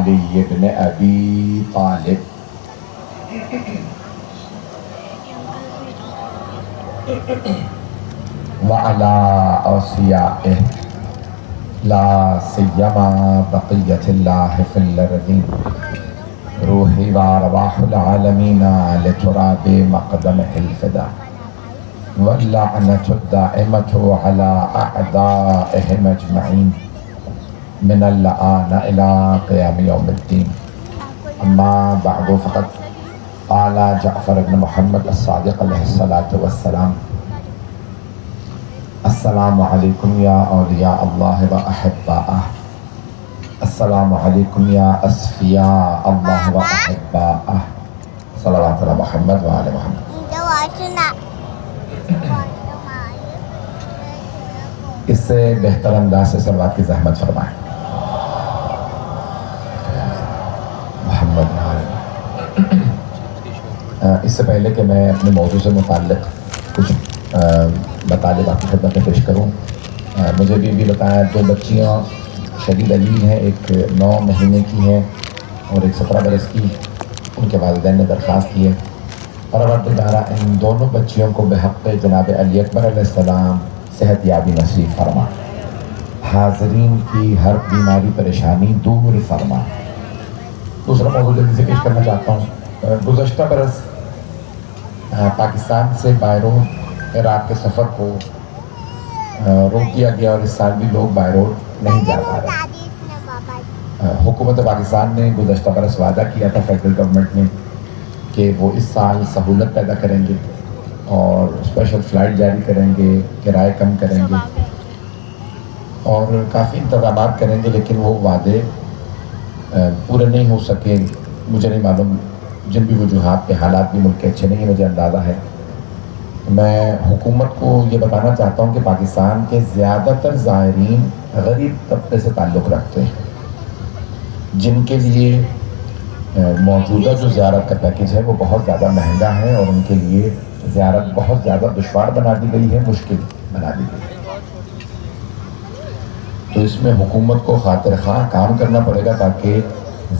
علی بن ابی طالب وعلی اوصیائہ لا سیما بقیت اللہ فی الارضین روحی و ارواح العالمین لتراب مقدم الفدا واللعنة الدائمة على أعدائهم أجمعين من الآن إلى قيام يوم الدين. أما بعد فقد قال جعفر بن محمد الصادق عليه الصلاة والسلام: السلام عليكم يا أولياء الله وأحباءه، السلام عليكم يا أصفياء الله وأحباءه، صلوات على محمد وآل محمد. اس سے بہتر انداز سے صلوات کی زحمت فرمائیں. محمد. اس سے پہلے کہ میں اپنے موضوع سے متعلق کچھ مطالب آپ کی خدمت میں پیش کروں، مجھے بھی بتایا 2 بچیاں شدید علیل ہیں، ایک 9 مہینے کی ہے اور ایک 17 برس کی. ان کے والدین نے درخواست کی ہے پروردگارہ ان دونوں بچیوں کو بحق جناب علی اکبر علیہ السلام صحت یابی نصیب فرما، حاضرین کی ہر بیماری پریشانی دور فرما. دوسرا موضوع جلدی سے پیش کرنا چاہتا ہوں. گزشتہ برس پاکستان سے بیرون عراق کے سفر کو روک دیا گیا اور اس سال بھی لوگ بیرون نہیں جا پا رہے. حکومت پاکستان نے گزشتہ برس وعدہ کیا تھا فیڈرل گورنمنٹ نے کہ وہ اس سال سہولت پیدا کریں گے اور اسپیشل فلائٹ جاری کریں گے، کرائے کم کریں گے اور کافی انتظامات کریں گے، لیکن وہ وعدے پورے نہیں ہو سکے. مجھے نہیں معلوم، جن بھی وجوہات کے حالات بھی ملک کے اچھے نہیں ہیں، مجھے اندازہ ہے. میں حکومت کو یہ بتانا چاہتا ہوں کہ پاکستان کے زیادہ تر زائرین غریب طبقے سے تعلق رکھتے ہیں، جن کے لیے موجودہ جو زیارت کا پیکیج ہے وہ بہت زیادہ مہنگا ہے اور ان کے لیے زیارت بہت زیادہ دشوار بنا دی گئی ہے، مشکل بنا دی گئی ہے. تو اس میں حکومت کو خاطر خواہ کام کرنا پڑے گا تاکہ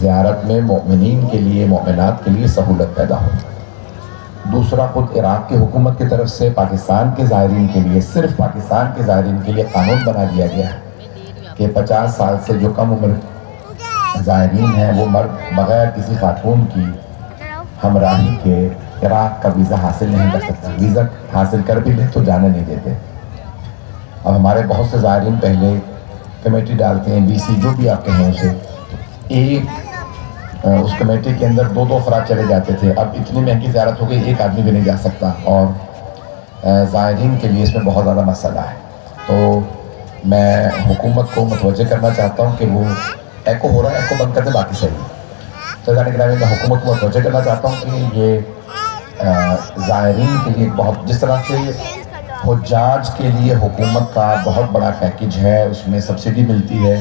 زیارت میں مؤمنین کے لیے، مؤمنات کے لیے سہولت پیدا ہو. دوسرا، خود عراق کی حکومت کی طرف سے پاکستان کے زائرین کے لیے، صرف پاکستان کے زائرین کے لیے قانون بنا دیا گیا ہے کہ 50 سال سے جو کم عمر زائرین ہیں وہ مرد بغیر کسی خاتون کی ہمراہی کے عراق کا ویزا حاصل نہیں کر سکتے. ویزا حاصل کر بھی لیں تو جانے نہیں دیتے. اب ہمارے بہت سے زائرین پہلے کمیٹی ڈالتے ہیں، BC جو بھی آپ کہیں اسے، اس کمیٹی کے اندر 2 افراد چلے جاتے تھے. اب اتنی مہنگی زیارت ہو گئی، ایک آدمی بھی نہیں جا سکتا اور زائرین کے لیے اس میں بہت زیادہ مسئلہ ہے. تو میں حکومت کو متوجہ کرنا چاہتا ہوں کہ وہ ایکو ہو رہا ہے، ایکو بند کر دے، باقی صحیح ہے. تو میں حکومت کو متوجہ کرنا چاہتا ہوں کہ یہ زائرین کے لیے بہت، جس طرح سے حجاج کے لیے حکومت کا بہت بڑا پیکیج ہے، اس میں سبسڈی ملتی ہے،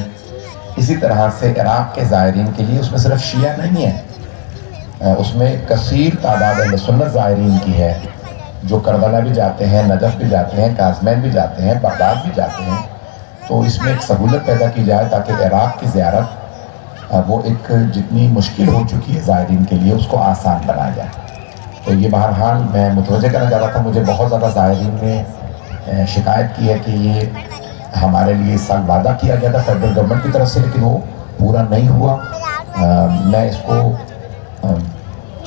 اسی طرح سے عراق کے زائرین کے لیے اس میں صرف شیعہ نہیں ہے، اس میں کثیر تعداد اہل سنت زائرین کی ہے جو کربلا بھی جاتے ہیں، نجف بھی جاتے ہیں، کاظمین بھی جاتے ہیں، بغداد بھی جاتے ہیں. تو اس میں ایک سہولت پیدا کی جائے تاکہ عراق کی زیارت وہ ایک جتنی مشکل ہو چکی ہے زائرین کے لیے اس کو آسان بنایا جائے. تو یہ بہرحال میں متوجہ کرنا چاہ رہا تھا. مجھے بہت زیادہ زائرین نے شکایت کی ہے کہ یہ ہمارے لیے اس سال وعدہ کیا گیا تھا فیڈرل گورنمنٹ کی طرف سے لیکن وہ پورا نہیں ہوا. میں اس کو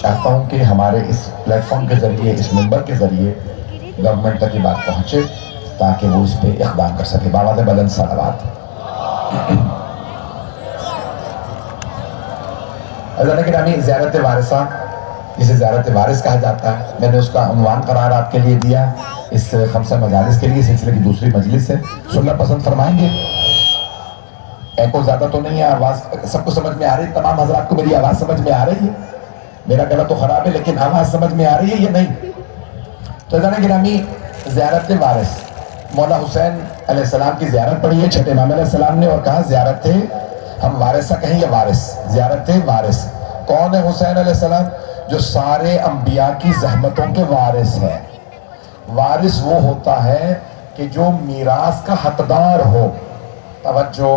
چاہتا ہوں کہ ہمارے اس پلیٹ فارم کے ذریعے، اس ممبر کے ذریعے گورنمنٹ تک یہ بات پہنچے تاکہ وہ اس پہ اقدام کر سکے. بآواز بلند صلوات. حضرت گرامی، زیارت وارثہ جسے زیارت وارث کہا جاتا ہے، میں نے اس کا عنوان قرار آپ کے لیے دیا. اس خمسہ مجالس کے لیے سلسلے کی دوسری مجلس ہے. سننا پسند فرمائیں گے؟ ایکو زیادہ تو نہیں ہے؟ آواز سب کو سمجھ میں آ رہی ہے؟ تمام حضرات کو میری آواز سمجھ میں آ رہی ہے؟ میرا گلا تو خراب ہے لیکن آواز سمجھ میں آ رہی ہے یا نہیں؟ تو حضرت گرامی، زیارت وارث، مولا حسین علیہ السلام کی زیارت پڑھی ہے چھٹے امام علیہ السلام نے اور کہا زیارت تھے، ہم وارثہ کہیں یا وارث، زیارت تھے وارث. کون ہے حسین علیہ السلام؟ جو سارے انبیاء کی زحمتوں کے وارث ہیں. وارث وہ ہوتا ہے کہ جو میراث کا حقدار ہو. توجہ،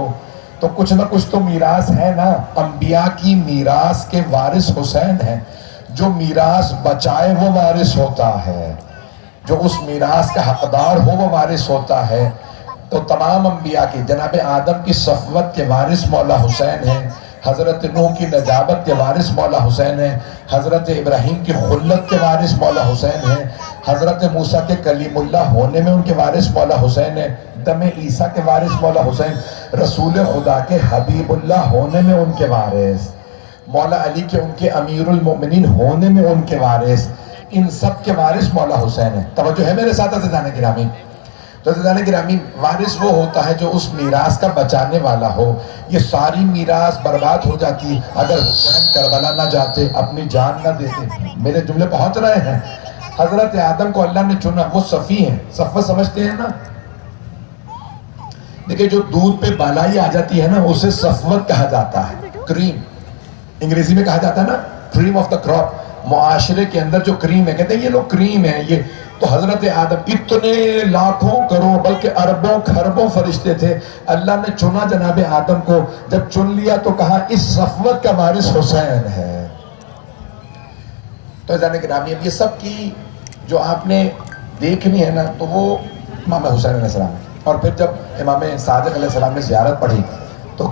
تو کچھ نہ کچھ تو میراث ہے نا. انبیاء کی میراث کے وارث حسین ہیں. جو میراث بچائے وہ وارث ہوتا ہے, جو اس میراث کا حقدار ہو وہ وارث ہوتا ہے. تو تمام انبیاء کی, جناب آدم کی صفوت کے وارث مولا حسین ہیں, حضرت نوح کی نجابت کے وارث مولا حسین ہیں, حضرت ابراہیم کی خلت کے وارث مولا حسین ہیں, حضرت موسیٰ کے کلیم اللہ ہونے میں ان کے وارث مولا حسین ہیں, دم عیسیٰ کے وارث مولا حسین, رسول خدا کے حبیب اللہ ہونے میں ان کے وارث, مولا علی کے ان کے امیر المؤمنین ہونے میں ان کے وارث, ان سب کے وارث مولا حسین ہیں. توجہ ہے میرے ساتھ عزیزان گرامی؟ تو عزیزان گرامی, وارث وہ ہوتا ہے جو اس میراث کا بچانے والا ہو. یہ ساری میراث برباد ہو جاتی اگر حسین کربلا نہ جاتے, اپنی جان نہ دیتے. میرے جملے پہنچ رہے ہیں؟ حضرت آدم کو اللہ نے چنا, وہ صفی ہیں. صفوت سمجھتے ہیں نا؟ دیکھیں جو دودھ پہ بالائی آ جاتی ہے نا, اسے صفوت کہا جاتا ہے. کریم انگریزی میں کہا جاتا ہے نا, کریم آف دا کراپ. معاشرے کے اندر جو کریم ہے, کہتے ہیں یہ لوگ کریم ہیں. یہ تو حضرت آدم, اتنے لاکھوں کروڑ بلکہ اربوں کھربوں فرشتے تھے, اللہ نے چنا جناب آدم کو. جب چن لیا تو کہا اس صفوت کا وارث حسین ہے. تو عزیزان گرامی, اب یہ سب کی جو آپ نے دیکھنی ہے نا, تو وہ امام حسین علیہ السلام. اور پھر جب امام صادق علیہ السلام نے زیارت پڑھی تو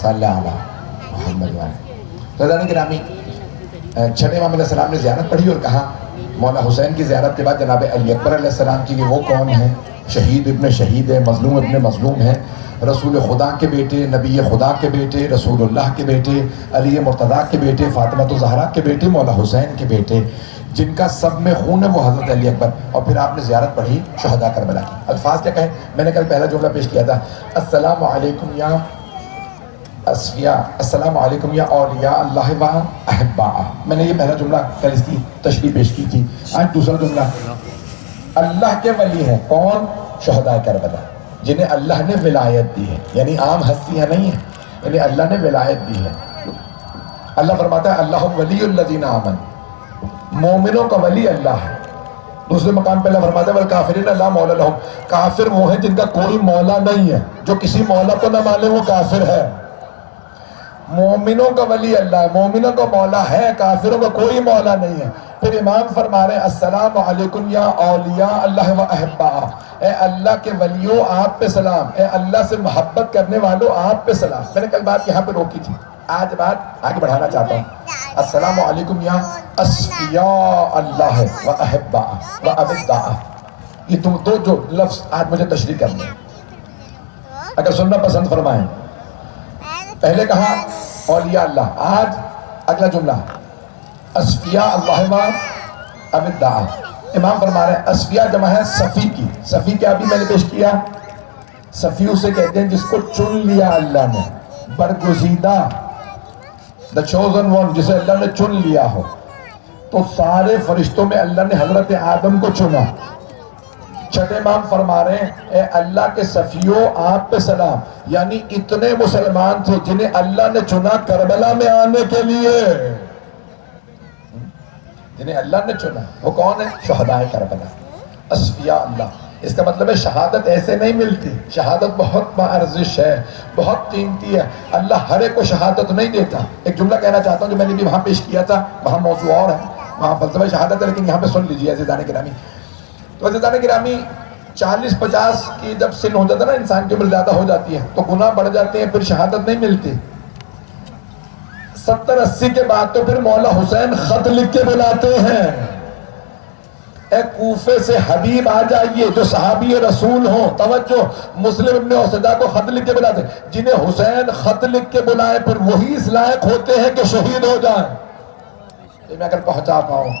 صلی اللہ علیہ محمد علیہ. تو عزیزان گرامی, چھٹے امام علیہ السلام نے زیارت پڑھی اور کہا مولا حسین کی زیارت کے بعد جناب علی اکبر علیہ السلام کی, وہ کون ہیں؟ شہید ابن شہید ہے, مظلوم ابن مظلوم ہے, رسول خدا کے بیٹے, نبی خدا کے بیٹے, رسول اللہ کے بیٹے, علی مرتضیٰ کے بیٹے, فاطمہ الزہرا کے بیٹے, مولا حسین کے بیٹے, جن کا سب میں خون ہے وہ حضرت علی اکبر. اور پھر آپ نے زیارت پڑھی شہداء کربلا کی. الفاظ کیا کہیں؟ میں نے کل پہلا جملہ پیش کیا تھا, السلام علیکم یا اصفیاء, السلام علیکم یا اولیاء اللہ و احباء. میں نے یہ پہلا جملہ کل اس کی تشریح پیش کی تھی. آج دوسرا جملہ, اللہ کے ولی ہیں کون؟ شہداء کربلا, جنہیں اللہ نے ولایت دی ہے. یعنی عام ہستیاں نہیں ہیں, یعنی اللہ نے ولایت دی ہے. اللہ فرماتا ہے اللہ ولی الذین آمنوا, مومنوں کا ولی اللہ ہے. دوسرے مقام پہ اللہ فرماتا ہے والکافرین لا مولا لہم, کافر وہ ہیں جن کا کوئی مولا نہیں ہے. جو کسی مولا کو نہ مانے وہ کافر ہے. مومنوں کا ولی اللہ ہے, مومنوں کا مولا ہے, کافروں کا کوئی مولا نہیں ہے. پھر امام فرما رہے ہیں السلام علیکم یا اولیاء اللہ و احباء, اے اللہ کے ولیوں آپ پہ سلام, اے اللہ سے محبت کرنے والوں آپ پہ سلام. میں نے کل بات یہاں پہ روکی تھی, آج بات آگے بڑھانا چاہتا ہوں. السلام علیکم یا اصفیاء اللہ و احباء و ابداء. یہ دو جو لفظ آج مجھے تشریح کرنے ہیں, اگر سننا پسند فرمائیں. پہلے کہا اولیاء اللہ, آج اگلا جملہ اصفیاء اللہ و ابداء. امام فرما رہے ہیں اصفیاء جمع ہے صفی کی. صفی کیا ابھی میں نے پیش کیا, صفی اسے کہتے ہیں جس کو چن لیا اللہ نے, برگزیدہ, the chosen one, جسے اللہ نے چن لیا ہو. تو سارے فرشتوں میں اللہ نے حضرت آدم کو چنا. چھٹے امام فرما رہے ہیں اے اللہ کے صفیوں آپ پہ سلام, یعنی اتنے مسلمان تھے جنہیں اللہ نے چنا کربلا میں آنے کے لیے, جنہیں اللہ نے چنا. وہ کون ہے؟ شہداء کربلا, اصفیاء اللہ. اس کا مطلب ہے شہادت ایسے نہیں ملتی, شہادت بہت باارزش ہے, بہت قیمتی ہے. اللہ ہر ایک کو شہادت نہیں دیتا. ایک جملہ کہنا چاہتا ہوں جو میں نے بھی وہاں پیش کیا تھا, وہاں موضوع اور ہے, وہاں فلسفہ شہادت ہے, لیکن یہاں پہ سن لیجیے عزیزان گرامی. تو عزیزان گرامی 40-50 کی جب سن ہو جاتا ہے نا, انسان کی عمر زیادہ ہو جاتی ہے تو گناہ بڑھ جاتے ہیں, پھر شہادت نہیں ملتی. 70-80 کے بعد تو پھر مولا حسین خط لکھ کے بلاتے ہیں, اے کوفے سے حبیب آ جائیے, جو صحابی رسول ہوں. توجہ, مسلم ابن اوسدا کو خط لکھ کے بلاتے, جنہیں حسین خط لکھ کے بلائے پھر وہی اس لائق ہوتے ہیں کہ شہید ہو جائیں. یہ میں اگر پہنچا پاؤں,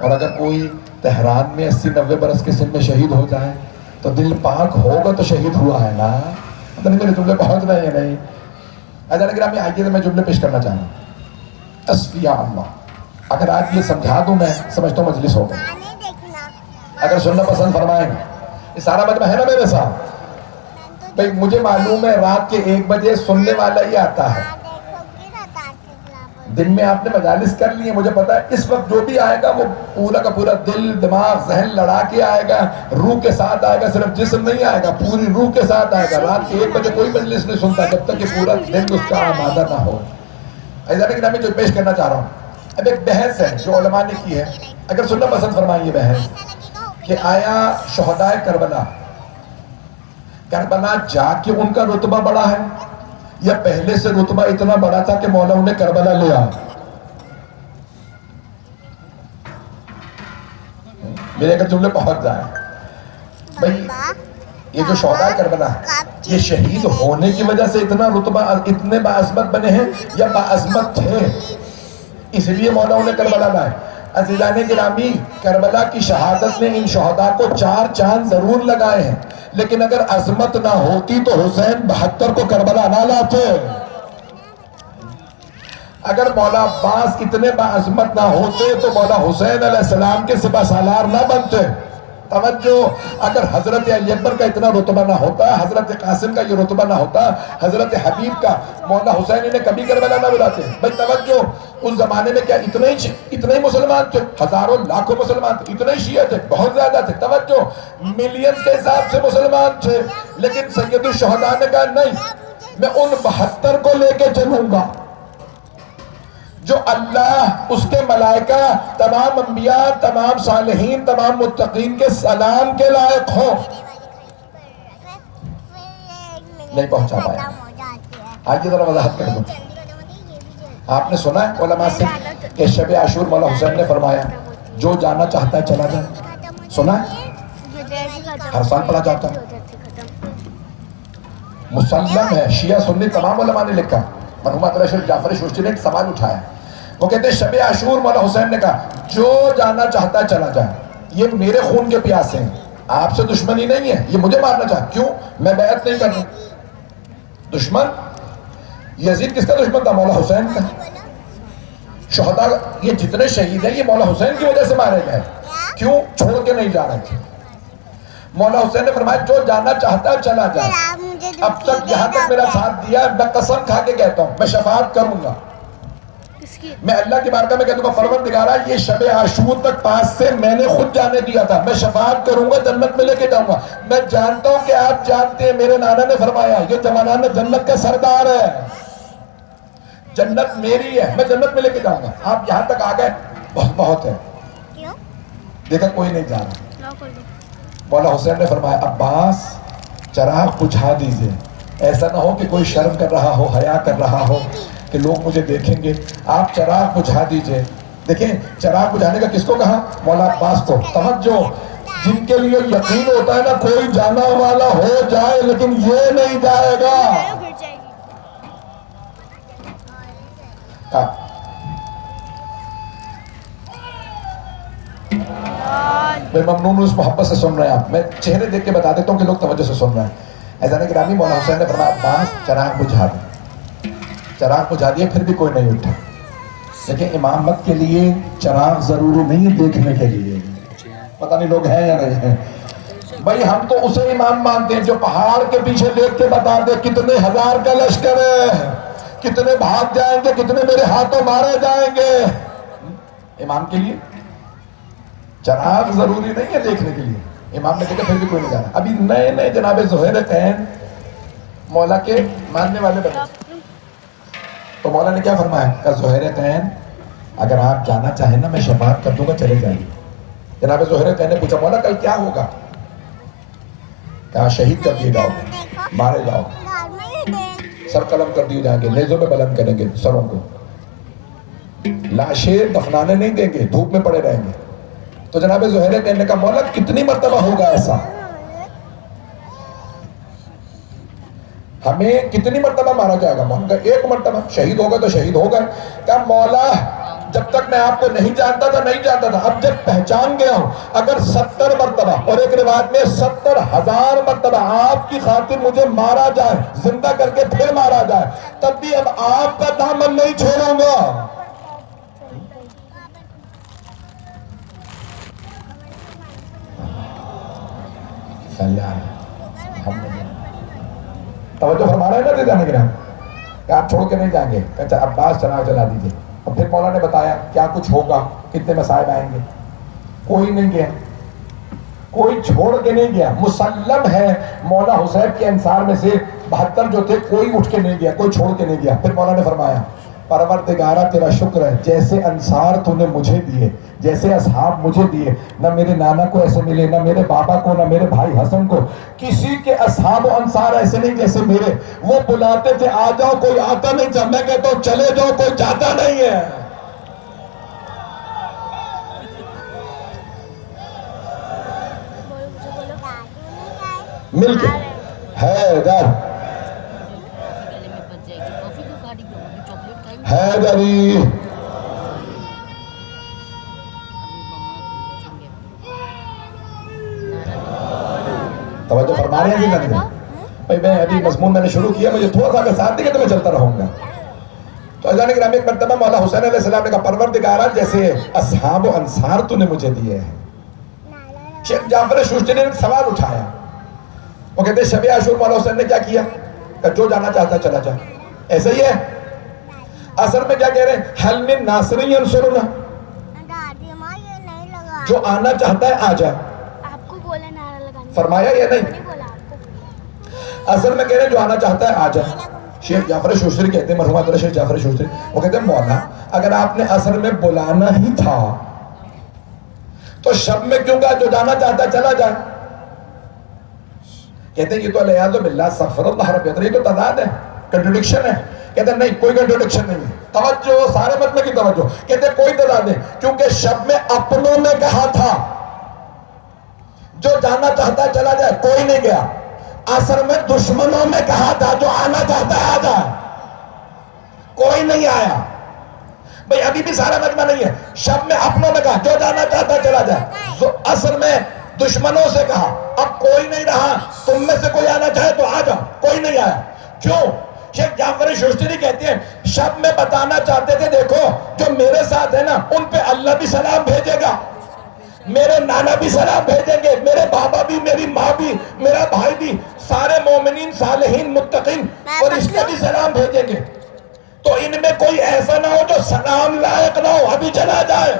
اور اگر کوئی تہران میں 80-90 برس کے سن میں شہید ہو جائے تو دل پاک ہوگا تو شہید ہوا ہے نا. پتہ نہیں میرے جملے پہنچ رہے ہیں نہیں. عزیزان گرامی آئیے تو میں جملے پیش کرنا چاہوں. اصفیاء اللہ, اگر آج یہ سمجھا دوں میں سمجھتا ہوں مجلس ہو گئی. اگر سننا پسند فرمائیں, یہ سارا مجمع ہے نا میرے ساتھ. بھئی مجھے معلوم ہے رات کے 1 بجے سننے والا ہی آتا ہے, دن میں آپ نے مجالس کر لی ہیں، مجھے پتا ہے اس وقت جو بھی آئے گا وہ پورا کا پورا دل دماغ ذہن لڑا کے آئے گا، روح کے ساتھ آئے گا، صرف جسم نہیں آئے گا، پوری روح کے ساتھ آئے گا۔ رات کے 1 بجے کوئی مجلس نہیں سنتا جب تک کہ پورا دن اس کا آمادہ نہ ہو۔ ایسا نہیں کہ میں جو پیش کرنا چاہ رہا ہوں، اب ایک بحث ہے جو علماء نے کی ہے، اگر سننا پسند فرمائیں یہ بحث کہ آیا شہدائے کربلا جا کے ان کا رتبہ بڑا ہے یا پہلے سے رتبہ اتنا بڑا تھا کہ مولا انہیں کربلا لے آیا؟ میرے اگر جملے پہنچ جائیں بھئی، یہ جو شہداء کربلا ہے یہ شہید ہونے کی وجہ سے اتنا رتبہ اتنے باعظمت بنے ہیں یا باعظمت تھے اس لیے مولا انہیں کربلا لائے؟ عزیزان گرامی، کربلا کی شہادت نے ان شہداء کو 4 چاند ضرور لگائے ہیں، لیکن اگر عظمت نہ ہوتی تو حسین 72 کو کربلا نہ لاتے۔ اگر مولا عباس اتنے باعظمت نہ ہوتے تو مولا حسین علیہ السلام کے سپہ سالار نہ بنتے۔ توجہ، اگر حضرت علی اکبر کا اتنا رتبہ نہ ہوتا، حضرت قاسم کا یہ رتبہ نہ ہوتا، حضرت حبیب کا، مولا حسین انہیں کبھی کربلا نہ بلاتے۔ بھئی توجہ، اس زمانے میں کیا اتنے ہی مسلمان تھے؟ ہزاروں لاکھوں مسلمان تھے، اتنے ہی شیعہ تھے، بہت زیادہ تھے۔ توجہ، ملینز کے حساب سے مسلمان تھے، لیکن سید الشہداء نے کہا نہیں، میں ان 72 کو لے کے چلوں گا جو اللہ، اس کے ملائکہ، تمام انبیاء، تمام صالحین، تمام متقین کے سلام کے لائق ہوں۔ نہیں پہنچا پایا۔ آئیے ذرا وضاحت کر دوں۔ آپ نے سنا ہے علماء سے کہ شب عاشور مولا حسین نے فرمایا جو جانا چاہتا ہے چلا جائے؟ سنا ہے؟ ہر سال پڑھا جاتا ہے، مسلم ہے، شیعہ سنی تمام علماء نے لکھا۔ مرحوم عطیہ شریف جعفری شورچی نے ایک سوال اٹھایا، وہ کہتے ہیں شب عاشور مولا حسین نے کہا جو جانا چاہتا ہے چلا جائے، یہ میرے خون کے پیاسے ہیں، آپ سے دشمنی نہیں ہے، یہ مجھے مارنا چاہتا، کیوں؟ میں بیعت نہیں کر رہا۔ دشمن یزید کس کا دشمن تھا؟ مولا حسین کا۔ شہداء یہ جتنے شہید ہیں یہ مولا حسین کی وجہ سے مارے گئے، کیوں؟ چھوڑ کے نہیں جا رہے تھے۔ مولا حسین نے فرمایا جو جانا چاہتا ہے چلا جائے، اب تک یہاں تک میرا ساتھ دیا ہے، میں قسم کھا کے کہتا ہوں میں شفاعت کروں گا، میں اللہ کی بارگاہ میں کہتا ہوں پروردگارا یہ شب عاشور تک پاس سے میں نے خود جانے دیا تھا، میں شفاعت کروں گا، جنت میں لے کے جاؤں گا۔ میں جانتا ہوں کہ آپ جانتے ہیں، میرے نانا نے فرمایا یہ جوانان جنت کا سردار ہے، جنت میری ہے، میں جنت میں لے کے جاؤں گا۔ آپ یہاں تک آ گئے، بہت ہے، دیکھا کوئی نہیں جا رہا۔ مولا حسین نے فرمایا عباس چراغ بجھا دیجئے، ایسا نہ ہو کہ کوئی شرم کر رہا ہو، حیا کر رہا ہو کہ لوگ مجھے دیکھیں گے، آپ چراغ بجھا دیجئے۔ دیکھیں چراغ بجھانے کا کس کو کہا؟ مولا عباس کو۔ توجہ، جن کے لیے یقین ہوتا ہے نا کوئی جانا والا ہو جائے لیکن یہ نہیں جائے گا، میں ممنون اس محبت سے سن رہے ہیں آپ، میں چہرے دیکھ کے بتا دیتا ہوں کہ لوگ توجہ سے سن رہے ہیں۔ ایسا نہیں گرامی، مولا حسین نے فرمایا عباس چراغ بجھا دے، چراغ بجھا دیا، پھر بھی کوئی نہیں اٹھا۔ لیکن امامت کے لیے چراغ ضروری نہیں ہے دیکھنے کے لیے، پتہ نہیں لوگ ہیں یا نہیں ہیں۔ بھائی ہم تو اسے امام مانتے ہیں جو پہاڑ کے پیچھے دیکھ کے بتا دے کتنے ہزار کا لشکر ہے، کتنے بھاگ جائیں گے، کتنے میرے ہاتھوں مارے جائیں گے۔ امام کے لیے چراغ ضروری نہیں ہے دیکھنے کے لیے، امام نے دیکھا پھر بھی کوئی نہیں جانا۔ ابھی نئے نئے جناب زہیرتین مولا کے ماننے والے بنے، تو مولا نے کیا فرمایا؟ کہ زہیرتین اگر آپ جانا چاہیں نا میں شفاعت کر دوں گا، چلے جائیے۔ جناب زہیرتین نے پوچھا مولا کل کیا ہوگا؟ کہا شہید کر دیے جاؤ، مارے جاؤ، سر قلم کر دیے جائیں گے، نیزوں میں بلند کریں گے سروں کو، لاشیں دفنانے نہیں دیں گے، دھوپ میں پڑے رہیں گے۔ تو جناب زہیرتین نے کہا مولا کتنی مرتبہ ہوگا ایسا؟ ہمیں کتنی مرتبہ مارا جائے گا؟ مولا کہا ایک مرتبہ، شہید ہوگا تو شہید ہوگا۔ کہا مولا جب تک میں آپ کو نہیں جانتا تھا نہیں جانتا تھا، اب جب پہچان گیا ہوں، اگر 70 مرتبہ اور ایک روایت میں 70,000 مرتبہ آپ کی خاطر مجھے مارا جائے، زندہ کر کے پھر مارا جائے، تب بھی اب آپ کا دامن نہیں چھوڑوں گا۔ توجہ فرما رہے ہیں نا جانے گرام کہ آپ چھوڑ کے نہیں جائیں گے۔ کہتا عباس چراغ جلا دیجئے، اور پھر مولا نے بتایا کیا کچھ ہوگا، کتنے مصائب آئیں گے. کوئی نہیں گیا، کوئی چھوڑ کے نہیں گیا. مسلم ہے مولا حسین کے انصار میں سے 72 جو تھے کوئی اٹھ کے نہیں گیا، کوئی چھوڑ کے نہیں گیا. پھر مولا نے فرمایا پروردگارہ تیرا شکر ہے، جیسے انصار تو نے مجھے دیے، جیسے اصحاب مجھے دیے، نہ میرے نانا کو ایسے ملے، نہ میرے بابا کو، نہ میرے بھائی حسن کو. کسی کے اصحاب و انصار ایسے نہیں جیسے میرے. وہ بلاتے تھے آ جاؤ، کوئی آتا نہیں تھا. میں کہتا ہوں چلے جاؤ، کوئی جاتا نہیں ہے. مل کے حیدر حیدری. توجہ فرما رہے ہیں جی. بھائی میں ابھی مضمون میں نے شروع کیا، مجھے تھوڑا سا اگر ساتھ دے گا تو میں چلتا رہوں گا. تو اذان کرام ایک مرتبہ مولا حسین علیہ السلام نے کہا پروردگارہ جیسے اصحاب و انصار تو نے مجھے دیے ہیں. شیخ جعفر شوشتری نے ایک سوال اٹھایا. وہ کہتے ہیں شب عاشور مولا حسین نے کیا کیا کہ جو جانا چاہتا چلا جا. ایسا ہی ہے. اثر میں کیا کہہ رہے ہیں حل من ناصر ینصرنا، جو آنا چاہتا ہے آ جا. فرمایا یا نہیں؟ اصل میں کہہ رہے ہیں جو آنا چاہتا ہے آ جا. شیخ جعفر شوشتری کہتے ہیں، مرحوم حضرت شیخ جعفر شوشتری، وہ کہتے ہیں مولا اگر آپ نے اصل میں بلانا ہی تھا تو شب میں کیوں کہا جو جانا چاہتا ہے چلا جائے. کہتے ہیں یہ تو علیہ باللہ استغفر اللہ رب العزت، یہ تو تضاد ہے، کنٹرڈکشن ہے. کہتے ہیں نہیں کوئی کنٹرڈکشن نہیں ہے. توجہ سارے مطلب کی توجہ. کہتے ہیں کوئی تضاد نہیں، کیونکہ شب میں اپنوں نے کہا تھا جو جانا چاہتا ہے چلا جائے، کوئی نہیں گیا. عصر میں دشمنوں میں کہا تھا جو آنا چاہتا ہے آ جائے، کوئی نہیں آیا. بھئی ابھی بھی سارا مجمع نہیں ہے. شب میں اپنوں نے کہا جو جانا چاہتا ہے چلا جائے، عصر میں دشمنوں سے کہا اب کوئی نہیں رہا، تم میں سے کوئی آنا چاہے تو آ جاؤ، کوئی نہیں آیا. کیوں؟ شیخ جعفر شوشتری کہتے ہیں شب میں بتانا چاہتے تھے دیکھو جو میرے ساتھ ہے نا ان پہ اللہ بھی سلام بھیجے گا، میرے نانا بھی سلام بھیجیں گے، میرے بابا بھی، میری ماں بھی، میرا بھائی بھی، سارے مومنین صالحین متقین فرشتے بھی سلام بھیجیں گے. تو ان میں کوئی ایسا نہ ہو جو سلام لائق نہ ہو، ابھی چلا جائے.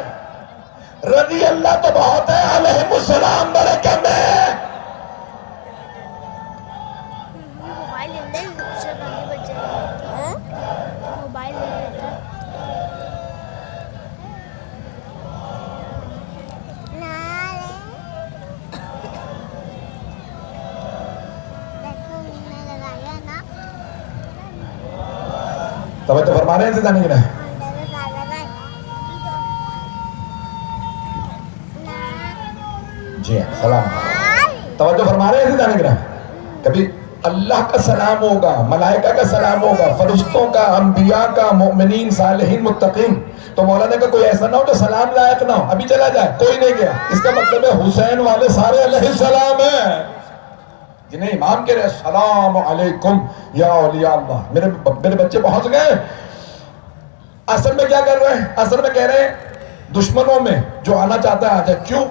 رضی اللہ تو بہت ہے، علیہم السلام بڑے کم ہے. توجہ فرما رہے ہیں جانے کی نا. جی ہاں سلام. توجہ فرما رہے ہیں جانے کی نا. کبھی اللہ کا سلام ہوگا، ملائکہ کا سلام ہوگا، فرشتوں کا، انبیاء کا، مومنین صالحین متقین. تو مولانا کا کوئی ایسا نہ ہو جو سلام لائق نہ ہو، ابھی چلا جائے، کوئی نہیں گیا. اس کا مطلب ہے حسین والے سارے علیہ السلام ہیں. جنہیں امام کہہ رہے السلام علیکم یا اولیاء اللہ، میرے بچے پہنچ گئے. اصل میں کیا کر رہے ہیں؟ اصل میں کہہ رہے ہیں دشمنوں میں جو آنا چاہتا ہے آ جائے. کیوں؟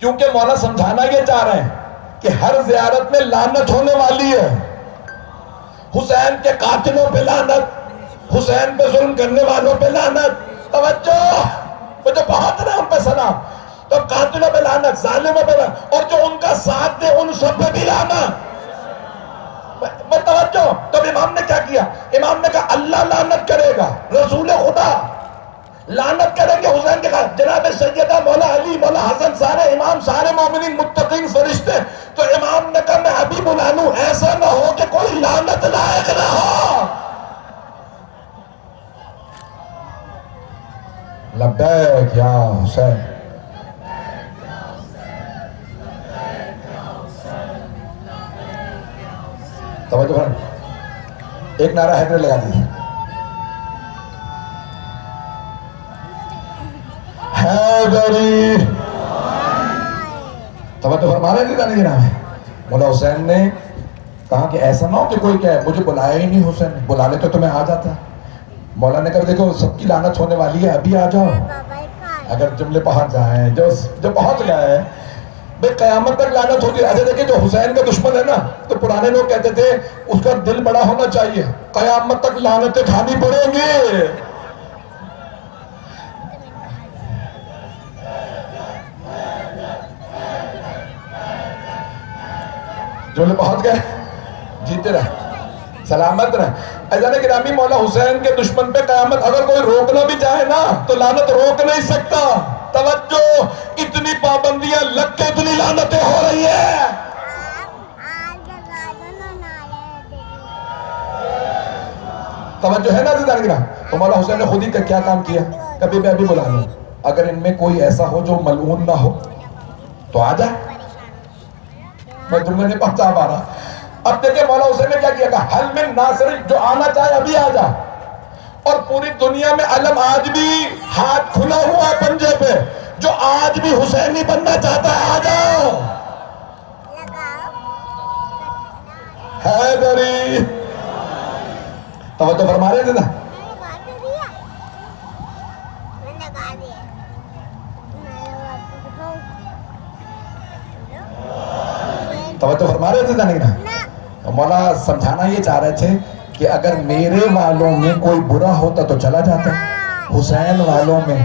کیونکہ مولا سمجھانا یہ چاہ رہے ہیں کہ ہر زیارت میں لعنت ہونے والی ہے. حسین کے قاتلوں پہ لعنت، حسین پہ ظلم کرنے والوں پہ لعنت. توجہ وہ جو بہت رہے ان پہ سلام. تو قاتلوں پہ لعنت، ظالموں پہ لعنت، اور جو ان کا ساتھ دے ان سب پہ بھی لعنت. توجہ. تب امام نے کیا کیا؟ امام نے کہا اللہ لعنت کرے گا، رسول خدا لعنت کریں گے حسین کے خلاف. جناب سیدہ مولا علی، مولا حسن، سارے امام، سارے مومنین متقین فرشتے. تو امام نے کہا میں ابھی بلا لوں، ایسا نہ ہو کہ کوئی لعنت لائق نہ ہو. لبیک یا حسین. توجہ بھائی ایک نعرہ حیدر لگا دیجیے. حیدری. توجہ فرما رہے ہیں کہ نہیں؟ مولا حسین نے کہا کہ ایسا نہ ہو کہ کوئی کہے مجھے بلایا ہی نہیں حسین، بلا لیتے تو میں آ جاتا. مولا نے کہا دیکھو سب کی لعنت ہونے والی ہے، ابھی آ جاؤ. اگر جملے پہنچ جائیں جو پہنچ گئے بھئی قیامت تک لعنت ہوتی ہے. اچھا دیکھیں جو حسین کا دشمن ہے نا تو پرانے لوگ کہتے تھے اس کا دل بڑا ہونا چاہیے, قیامت تک لعنتیں کھانی پڑیں گی. جو لوگ پہنچ گئے جیتے رہے سلامت رہے. ایسا نہیں گرامی مولا حسین کے دشمن پہ قیامت اگر کوئی روکنا بھی چاہے نا تو لعنت روک نہیں سکتا. توجہ, اتنی پابندیاں لگ کے اتنی لعنتیں ہو رہی ہیں. توجہ ہے نا عزیزان گرامی. تو مولا حسین نے خود ہی کا کیا کام کیا, کبھی میں بھی بلا لوں اگر ان میں کوئی ایسا ہو جو ملعون نہ ہو تو آ جائے. میں تمہیں نہیں پہنچا پا رہا. اب دیکھیں مولا حسین نے کیا کیا کہا, حل من ناصر, جو آنا چاہے ابھی آ جا. اور پوری دنیا میں علم آج بھی ہاتھ کھلا ہوا ہے پنجے پہ, جو آج بھی حسینی بننا چاہتا ہے آ جاؤ. حیدری توجہ فرما رہے تھے نا. توجہ فرما رہے تھے جانے نا. مولا سمجھانا یہ چاہ رہے تھے کہ اگر میرے والوں میں کوئی برا ہوتا تو چلا جاتا, حسین والوں میں,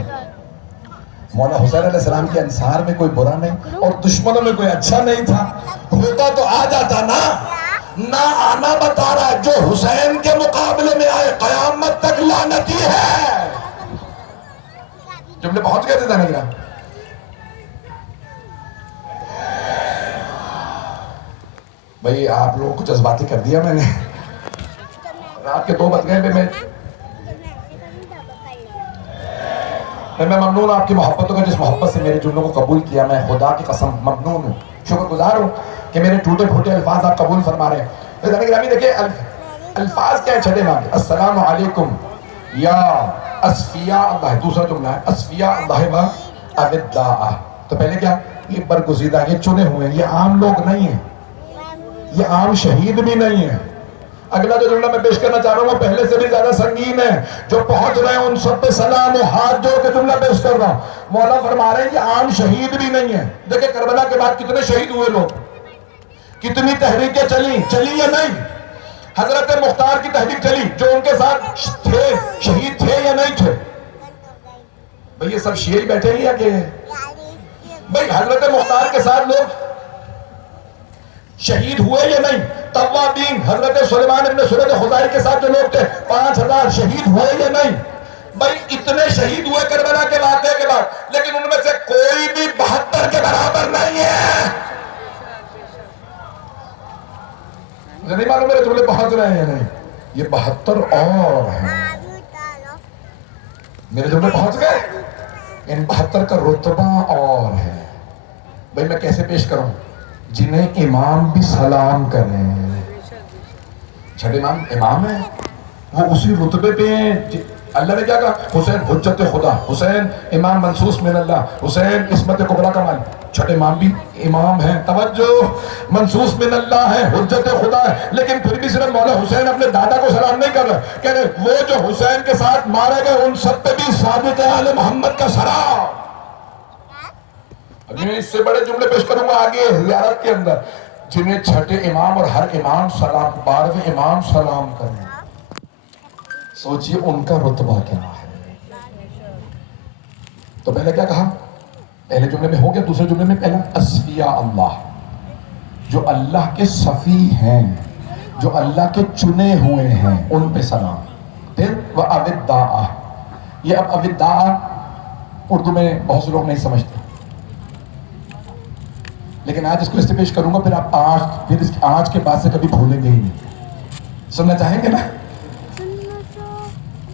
مولا حسین علیہ السلام کے انصار میں کوئی برا نہیں اور دشمنوں میں کوئی اچھا نہیں تھا, ہوتا تو آ جاتا نا. نہ آنا بتا رہا ہے, جو حسین کے مقابلے میں آئے قیامت تک لعنتی ہے. جملے پہنچ گئے تھے جانے گرام. بھئی آپ لوگوں کو جذباتی کر دیا میں نے. رات کے 2 بج گئے. میں ممنون آپ کی محبتوں کا, جس محبت سے میرے جملوں کو قبول کیا. میں خدا کی قسم ممنون ہوں, شکر گزار ہوں کہ میرے ٹوٹے پھوٹے الفاظ آپ قبول فرما رہے ہیں. گرامی دیکھیں الفاظ کیا ہیں چھٹے مانگے. السلام علیکم یا اصفیاء اللہ, دوسرا جملہ ہے اصفیاء اللہ و اوداء. تو پہلے کیا, یہ برگزیدہ, یہ چنے ہوئے ہیں, یہ عام لوگ نہیں ہیں, یہ عام شہید بھی نہیں ہے. اگلا جو جملہ میں پیش کرنا چاہ رہا ہوں وہ پہلے سے بھی زیادہ سنگین ہے. جو پہنچ رہے ہیں ان سب پہ سلام و ہاتھ جوڑ کے جملہ پیش کر رہا ہوں. مولا فرما رہے ہیں یہ عام شہید بھی نہیں ہے. دیکھیں کربلا کے بعد کتنے شہید ہوئے لوگ, کتنی تحریکیں چلی یا نہیں. حضرت مختار کی تحریک چلی, جو ان کے ساتھ تھے شہید تھے یا نہیں تھے. بھئی یہ سب شیعہ ہی بیٹھے ہی یا کہ بھئی حضرت مختار کے ساتھ لوگ شہید ہوئے یا نہیں. توابین حضرت سلیمان ابن سورت خزائی کے ساتھ جو لوگ تھے 5000 شہید ہوئے یا نہیں. بھئی اتنے شہید ہوئے کربلا کے واقعے کے بعد, لیکن ان میں سے کوئی بھی 72 کے برابر نہیں ہے. مجھے نہیں معلوم میرے جملے پہنچ رہے ہیں یا نہیں. یہ 72 اور ہیں. میرے جملے پہنچ گئے. ان 72 کا رتبہ اور ہے. بھئی میں کیسے پیش کروں, جنہیں امام بھی سلام کریں. چھٹے امام امام ہیں, وہ اسی رتبے پہ ہیں. اللہ نے کیا کہا, حسین حجت خدا, حسین امام منصوص من اللہ, حسین عصمت کبریٰ کا مالک. چھٹے امام بھی امام ہیں. توجہ, منصوص من اللہ ہے, حجت خدا ہے, لیکن پھر بھی صرف مولا حسین اپنے دادا کو سلام نہیں کر رہے. کہہ رہے وہ جو حسین کے ساتھ مارے گئے ان سب پہ بھی صادق آل محمد کا سلام. اب میں اس سے بڑے جملے پیش کروں گا آگے زیارت کے اندر, جنہیں چھٹے امام اور ہر امام سلام, 12ویں امام سلام کریں. سوچئے ان کا رتبہ کیا ہے. تو پہلے کیا کہا, پہلے جملے میں ہو گیا. دوسرے جملے میں پہلا اصفیاء اللہ, جو اللہ کے صفی ہیں, جو اللہ کے چنے ہوئے ہیں, ان پہ سلام. پھر وَأَوِدَّاءَ, یہ اب اوداء اردو میں بہت سے لوگ نہیں سمجھتے, لیکن آج اس کو اس سے پیش کروں گا. پھر آپ آج کے بعد سے کبھی بھولیں گے ہی نہیں. سننا چاہیں گے نا.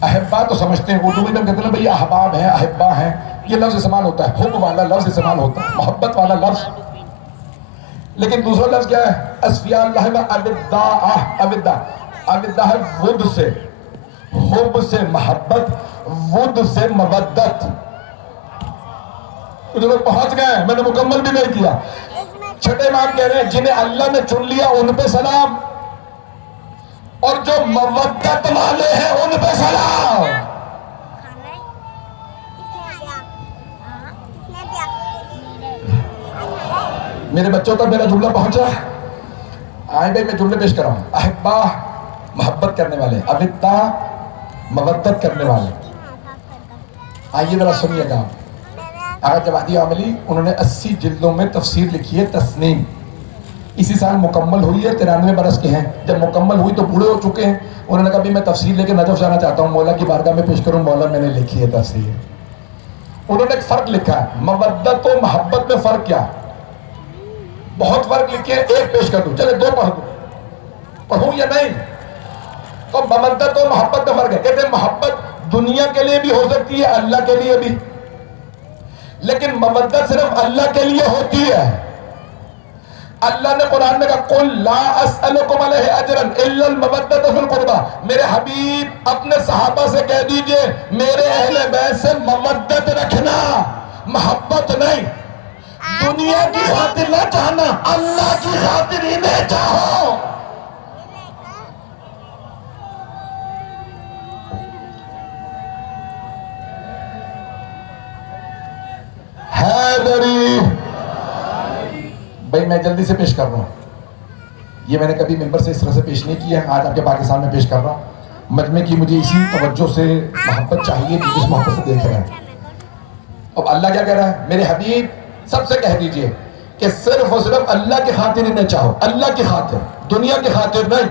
احبا تو سمجھتے ہیں, اردو میں کہتے ہیں بھئی احباب ہیں, احبا ہیں, یہ لفظ استعمال ہوتا ہے, حب والا لفظ استعمال ہوتا ہے, محبت والا لفظ. لیکن دوسرا لفظ کیا ہے, اصفیاء اللہ و اوداء. اوداء ہے ود سے, حب سے محبت, ود سے مودت. کچھ لوگ پہنچ گئے, میں نے مکمل بھی نہیں کیا. چھٹے امام کہہ رہے ہیں جنہیں اللہ نے چن لیا ان پہ سلام, اور جو مودت والے ہیں ان پہ سلام. میرے بچوں تک میرا جملہ پہنچ رہا ہے؟ آئے بھائی میں جملے پیش کر رہا ہوں. احبا محبت کرنے والے، ابتا مودت کرنے والے. آئیے ذرا سنیے گا. آغا جوادی عاملی انہوں نے 80 جلدوں میں تفسیر لکھی ہے تسنیم. اسی سال مکمل ہوئی ہے، 93 برس کے ہیں. جب مکمل ہوئی تو بوڑھے ہو چکے ہیں. انہوں نے کہا بھی میں تفسیر لے کے نجف جانا چاہتا ہوں، مولا کی بارگاہ میں پیش کروں. مولا میں نے لکھی ہے تفسیر. انہوں نے ایک فرق لکھا ہے مودت و محبت میں فرق کیا. بہت فرق لکھے ہیں، ایک پیش کر دوں، چلے دو پڑھ دوں. پڑھوں یا نہیں؟ تو مودت و محبت میں فرق ہے. کہتے ہیں محبت دنیا کے لیے بھی ہو سکتی ہے، اللہ کے لیے بھی، لیکن مودت صرف اللہ کے لیے ہوتی ہے. اللہ نے قرآن میں کہا قُلْ لَا أَسْأَلُكُمْ عَلَيْهِ أَجْرًا إِلَّا الْمَوَدَّةَ فِي الْقُرْبَى. میرے حبیب اپنے صحابہ سے کہہ دیجئے میرے اہل بیت سے مودت رکھنا، محبت نہیں. دنیا کی خاطر نہ چاہنا، اللہ کی خاطر انہیں چاہو. حیدری بھائی میں جلدی سے پیش کر رہا ہوں. یہ میں نے کبھی ممبر سے اس طرح سے پیش نہیں کیا، آج آپ کے پاکستان میں پیش کر رہا ہوں. مجمع کی مجھے اسی توجہ سے محبت چاہیے کہ جس محبت سے دیکھ رہے ہیں. اب اللہ کیا کہہ رہا ہے؟ میرے حبیب سب سے کہہ دیجئے کہ صرف اور صرف اللہ کی خاطر انہیں چاہو، اللہ کی خاطر، دنیا کی خاطر نہیں.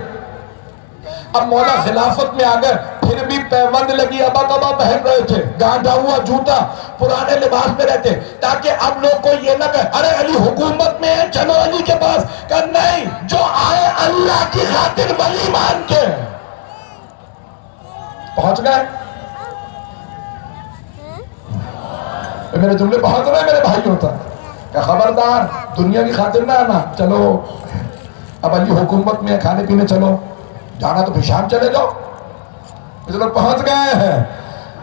اب مولا خلافت میں آ گئے، پھر بھی پیوند لگی ابا کبا پہن رہے تھے، گانٹا ہوا جوتا، پرانے لباس میں رہتے، تاکہ اب لوگ کو یہ نہ کہے ارے علی حکومت میں ہے چلو علی کے پاس. کہ نہیں، جو آئے اللہ کی خاطر ولی مان کے. پہنچ گئے؟ میرے جملے پہنچ رہے ہیں میرے بھائیوں تک کہ خبردار دنیا کی خاطر نہ آنا. چلو اب علی حکومت میں کھانے پینے چلو، جانا تو پھر شام چلے جاؤ. چلو پہنچ گئے ہیں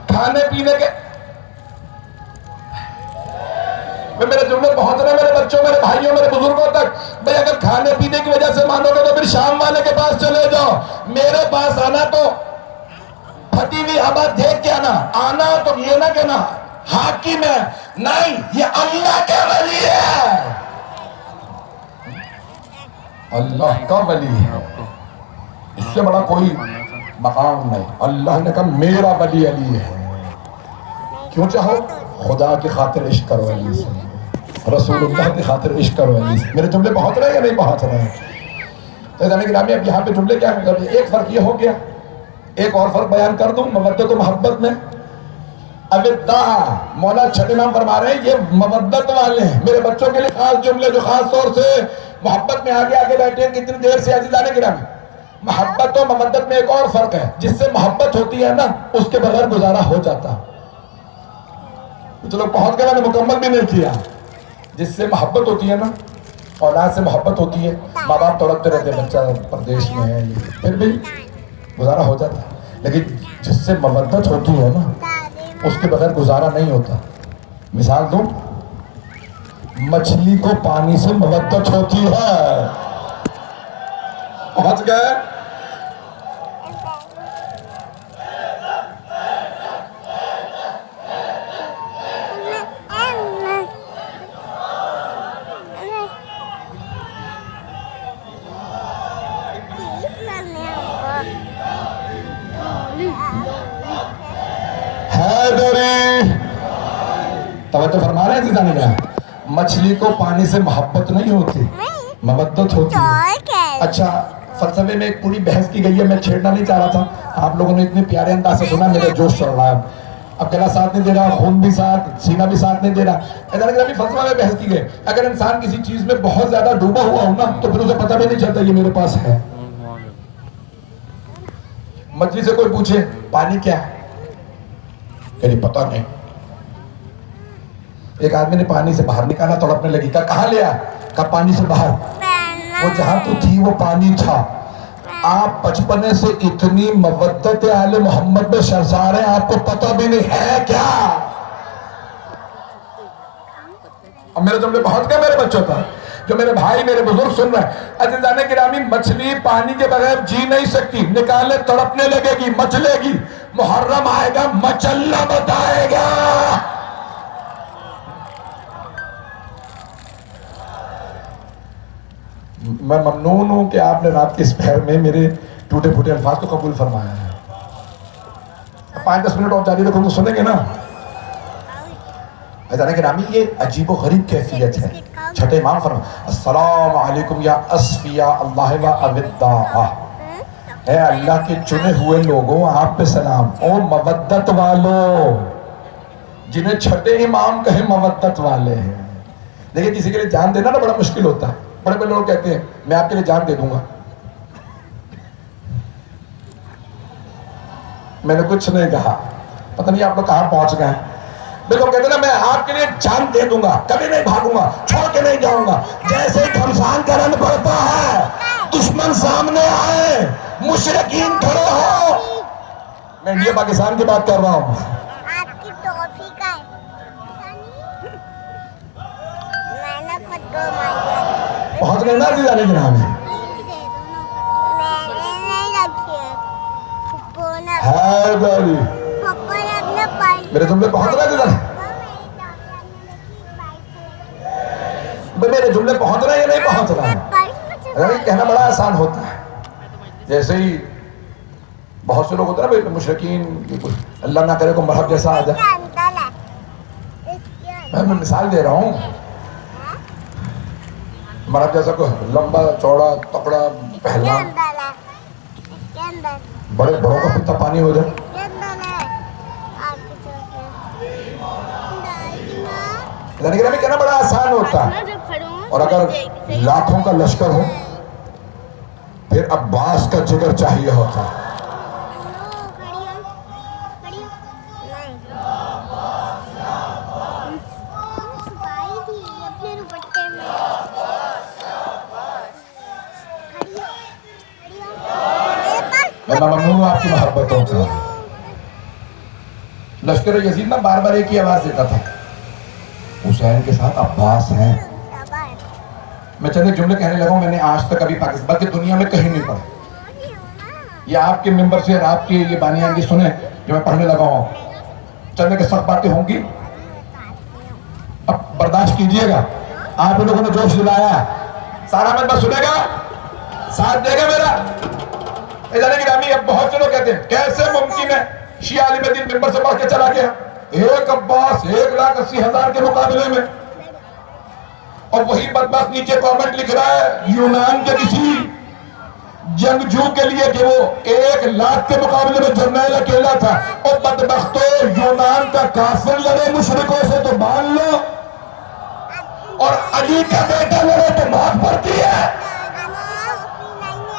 کھانے پینے کے. میرے جملے پہنچ رہے ہیں میرے بچوں، میرے بھائیوں، میرے بزرگوں تک. بھئی اگر کھانے پینے کی وجہ سے مانو گے تو پھر شام والے کے پاس چلے جاؤ. میرے پاس آنا تو پھٹی ہوئی ہوا دیکھ کے آنا تو یہ نہ کہنا حاکم ہے، نہیں، یہ اللہ کے ولی ہے. اللہ کا ولی ہے، اس سے بڑا کوئی مقام نہیں. اللہ نے کہا میرا ولی علی ہے. کیوں چاہو؟ خدا کی خاطر عشق کرو علی سے، رسول اللہ کی خاطر عشق کرو علی سے. میرے جملے پہنچ رہے ہیں یا نہیں پہنچ رہے ہیں؟ گرامی اب یہاں پہ جملے کیا ہیں؟ ایک فرق یہ ہو گیا، ایک اور فرق بیان کر دوں مودت و محبت میں. اب مولا چھٹے نام فرما رہے ہیں یہ مودت والے ہیں. میرے بچوں کے لیے خاص جملے جو خاص طور سے محبت میں آگے بیٹھے ہیں کتنی دیر سے عزیزان گرامی. محبت و مودت میں ایک اور فرق ہے. جس سے محبت ہوتی ہے نا اس کے بغیر گزارا ہو جاتا. چلو پہنچ گئے، میں نے مکمل بھی نہیں کیا. جس سے محبت ہوتی ہے نا، اولاد سے محبت ہوتی ہے، ماں باپ تڑپتے رہتے ہیں بچہ پردیش میں ہے، پھر بھی گزارا ہو جاتا ہے. لیکن جس سے مودت ہوتی ہے نا اس کے بغیر گزارا نہیں ہوتا. مثال دوں، مچھلی کو پانی سے مودت ہوتی ہے. پہنچ گئے؟ توجہ فرما رہے ہیں عزیزان گرامی. مچھلی کو پانی سے محبت نہیں ہوتی، مودت ہوتی ہے. اچھا فلسفے میں ایک پوری بحث کی گئی ہے، میں چھیڑنا نہیں چاہ رہا تھا. آپ لوگوں نے اتنے پیارے انداز سے سنا، میرے جوش چڑھ رہا ہے. اب گلا ساتھ نہیں دے رہا، خون بھی ساتھ، سینہ بھی ساتھ نہیں دے رہا. عزیزان گرامی فلسفہ میں بحث کی گئی، اگر انسان کسی چیز میں بہت زیادہ ڈوبا ہوا ہو نا تو پھر اسے پتہ بھی نہیں چلتا یہ میرے پاس ہے. مچھلی سے کوئی پوچھے پانی کیا ہے، کہے پتہ نہیں. ایک آدمی نے پانی سے باہر نکالا، تڑپنے لگی. کہاں لیا؟ کہا پانی سے باہر. وہ جہاں تو تھی وہ پانی تھا. آپ بچپنے سے اتنی مودت آل محمد میں سرشار ہیں، آپ کو پتہ بھی نہیں ہے کیا. اب میرے جملے پہنچ گئے میرے بچوں تک، جو میرے بھائی میرے بزرگ سن رہے ہیں. عزیزان گرامی مچھلی پانی کے بغیر جی نہیں سکتی. نکالے تڑپنے لگے گی، مچلے گی. محرم آئے گا مچلنا بتائے گا. میں ممنون ہوں کہ آپ نے رات کے اس پہر میں میرے ٹوٹے پھوٹے الفاظ کو قبول فرمایا ہے. 5-10 منٹ اور جاری رکھوں تو سنیں گے نا. حضرت گرامی یہ عجیب و غریب کیفیت ہے. چھٹے امام فرمایا السلام علیکم یا اصفیاء اللہ و اوداء. اے اللہ کے چنے ہوئے لوگوں آپ پہ سلام. او مودت والو. جنہیں چھٹے امام کہیں مودت والے ہیں. دیکھیں کسی کے لیے جان دینا نا بڑا مشکل ہوتا ہے. بڑے بڑے لوگ کہتے ہیں میں آپ کے لیے جان دے دوں گا. میں نے کچھ نہیں کہا. پتہ نہیں آپ لوگ کہاں پہنچ گئے ہیں. دیکھو کہتے ہیں نا میں آپ کے لیے جان دے دوں گا, کبھی نہیں بھاگوں گا, چھوڑ کے نہیں جاؤں گا. جیسے گھمسان کا رن پڑتا ہے, دشمن سامنے آئے, مشرکین کھڑے ہو. میں انڈیا پاکستان کی بات کر رہا ہوں. آپ کی ٹوفی کا ہے. میں نے خود کو ماری. پہنچ گئے نا عزیزان گرامی. میں نے نہیں رکھی ہے. پھپھو نے حیدری پپا نے اپنے پاس میرے جملے پہنچ رہے ہیں عزیزان. میرے جملے پہنچ رہے ہیں یا نہیں پہنچ رہے ہیں؟ اگر یہ کہنا بڑا آسان ہوتا ہے. جیسے ہی بہت سے لوگ ہوتے ہیں نا مشرکین, اللہ نہ کرے کو مرحب جیسا آ جائے. میں مثال دے رہا ہوں. مرحب جیسا کوئی لمبا چوڑا تکڑا پہلوان بڑے بڑوں کا پتا پانی ہو جائے. یعنی کہنا بڑا آسان ہوتا ہے. اور اگر لاکھوں کا لشکر ہو پھر عباس کا جگر چاہیے ہوتا. میں ممنون ہوں آپ کی محبتوں کا. لشکر یزید نا بار بار ایک ہی آواز دیتا تھا, حسین کے ساتھ عباس ہیں. میں چند ایک جملے کہنے لگا ہوں, میں نے آج تک ابھی پاکستان بلکہ دنیا میں کہیں نہیں پڑھا. یہ آپ کے ممبر سے اور آپ کی یہ بانیان کی سنیں جو میں پڑھنے لگا ہوں. چند ایک سخت باتیں ہوں گی, اب برداشت کیجئے گا. آپ لوگوں نے جوش دلایا, سارا مجمع سنے گا, ساتھ دے گا میرا. ادارے گرامی اب بہت سے لوگ کہتے ہیں کیسے ممکن ہے شیعہ عالم دین ممبر سے پڑھ کے چلا گیا ایک عباس 1,80,000 کے مقابلے میں, اور وہی بدبخت نیچے کامنٹ لکھ رہا ہے یونان کے کسی جنگجو کے لیے کہ وہ 1,00,000 کے مقابلے میں جرنیل اکیلا تھا. اور بدبختو یونان کا کافر لڑے مشرکوں سے تو مان لو, اور علی کا بیٹا لڑے تو موت پڑتی ہے.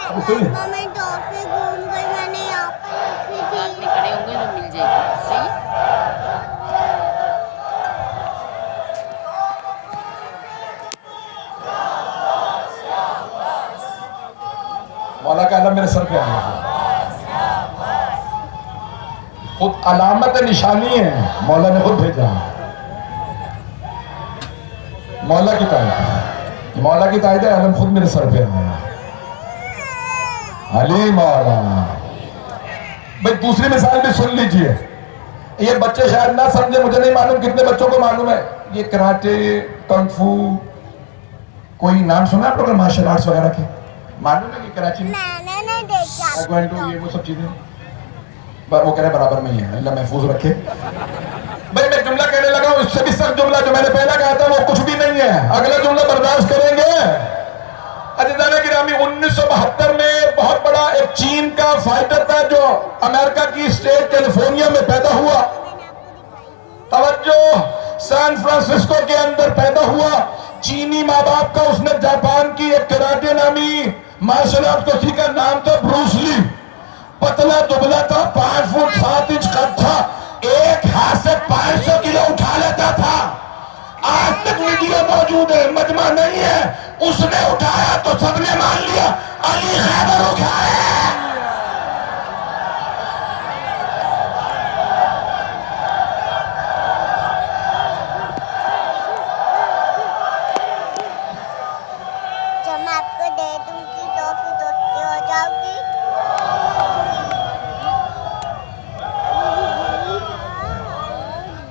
میں ٹوفی گھوم گئی, میں نے یہاں پر رکھی تھی. کھڑے ہوں گے تو مل جائے گی. صحیح ہے. مولا کا علم میرے سر پہ آیا ہے. خود علامت نشانی ہے, مولا نے خود بھیجا. مولا کی تائید, مولا کی تائید ہے, علم خود میرے سر پہ آیا. علی مولا. بھئی دوسری مثال بھی سن لیجئے. یہ بچے شاید نہ سمجھے, مجھے نہیں معلوم کتنے بچوں کو معلوم ہے. یہ کراٹے, کنگ فو, کوئی نام سنا ہے آپ لوگوں نے مارشل آرٹس وغیرہ کے؟ معلوم ہے کہ کراچی میں میں نے نہیں دیکھا. ایکوینٹو یہ وہ سب چیزیں وہ کہہ رہے برابر میں ہی ہے, اللہ محفوظ رکھے. بھئی میں جملہ کہنے لگا ہوں, اس سے بھی سخت جملہ جو میں نے پہلا کہا تھا وہ کچھ بھی نہیں ہے. اگلا جملہ برداشت کریں گے. عزیزان گرامی 1972 میں بہت بڑا ایک چین کا فائٹر تھا جو امریکہ کی اسٹیٹ کیلیفورنیا میں پیدا ہوا. توجہ, سان فرانسسکو کے اندر پیدا ہوا. چینی ماں باپ کا, اس نے جاپان کی ایک کراٹے نامی مارشل آرٹ کو سیکھا. نام تھا بروس لی. پتلا دبلا تھا, 5 فٹ 7 انچ قد تھا, ایک ہاتھ سے 500 کلو اٹھا لیتا تھا. آج تک ویڈیو موجود ہے, مجمع نہیں ہے. اس نے اٹھایا تو سب نے مان لیا علی خیبر اٹھایا. جب میں آپ کو دے دوں گی ٹوفی دوستی ہو جاؤ گی.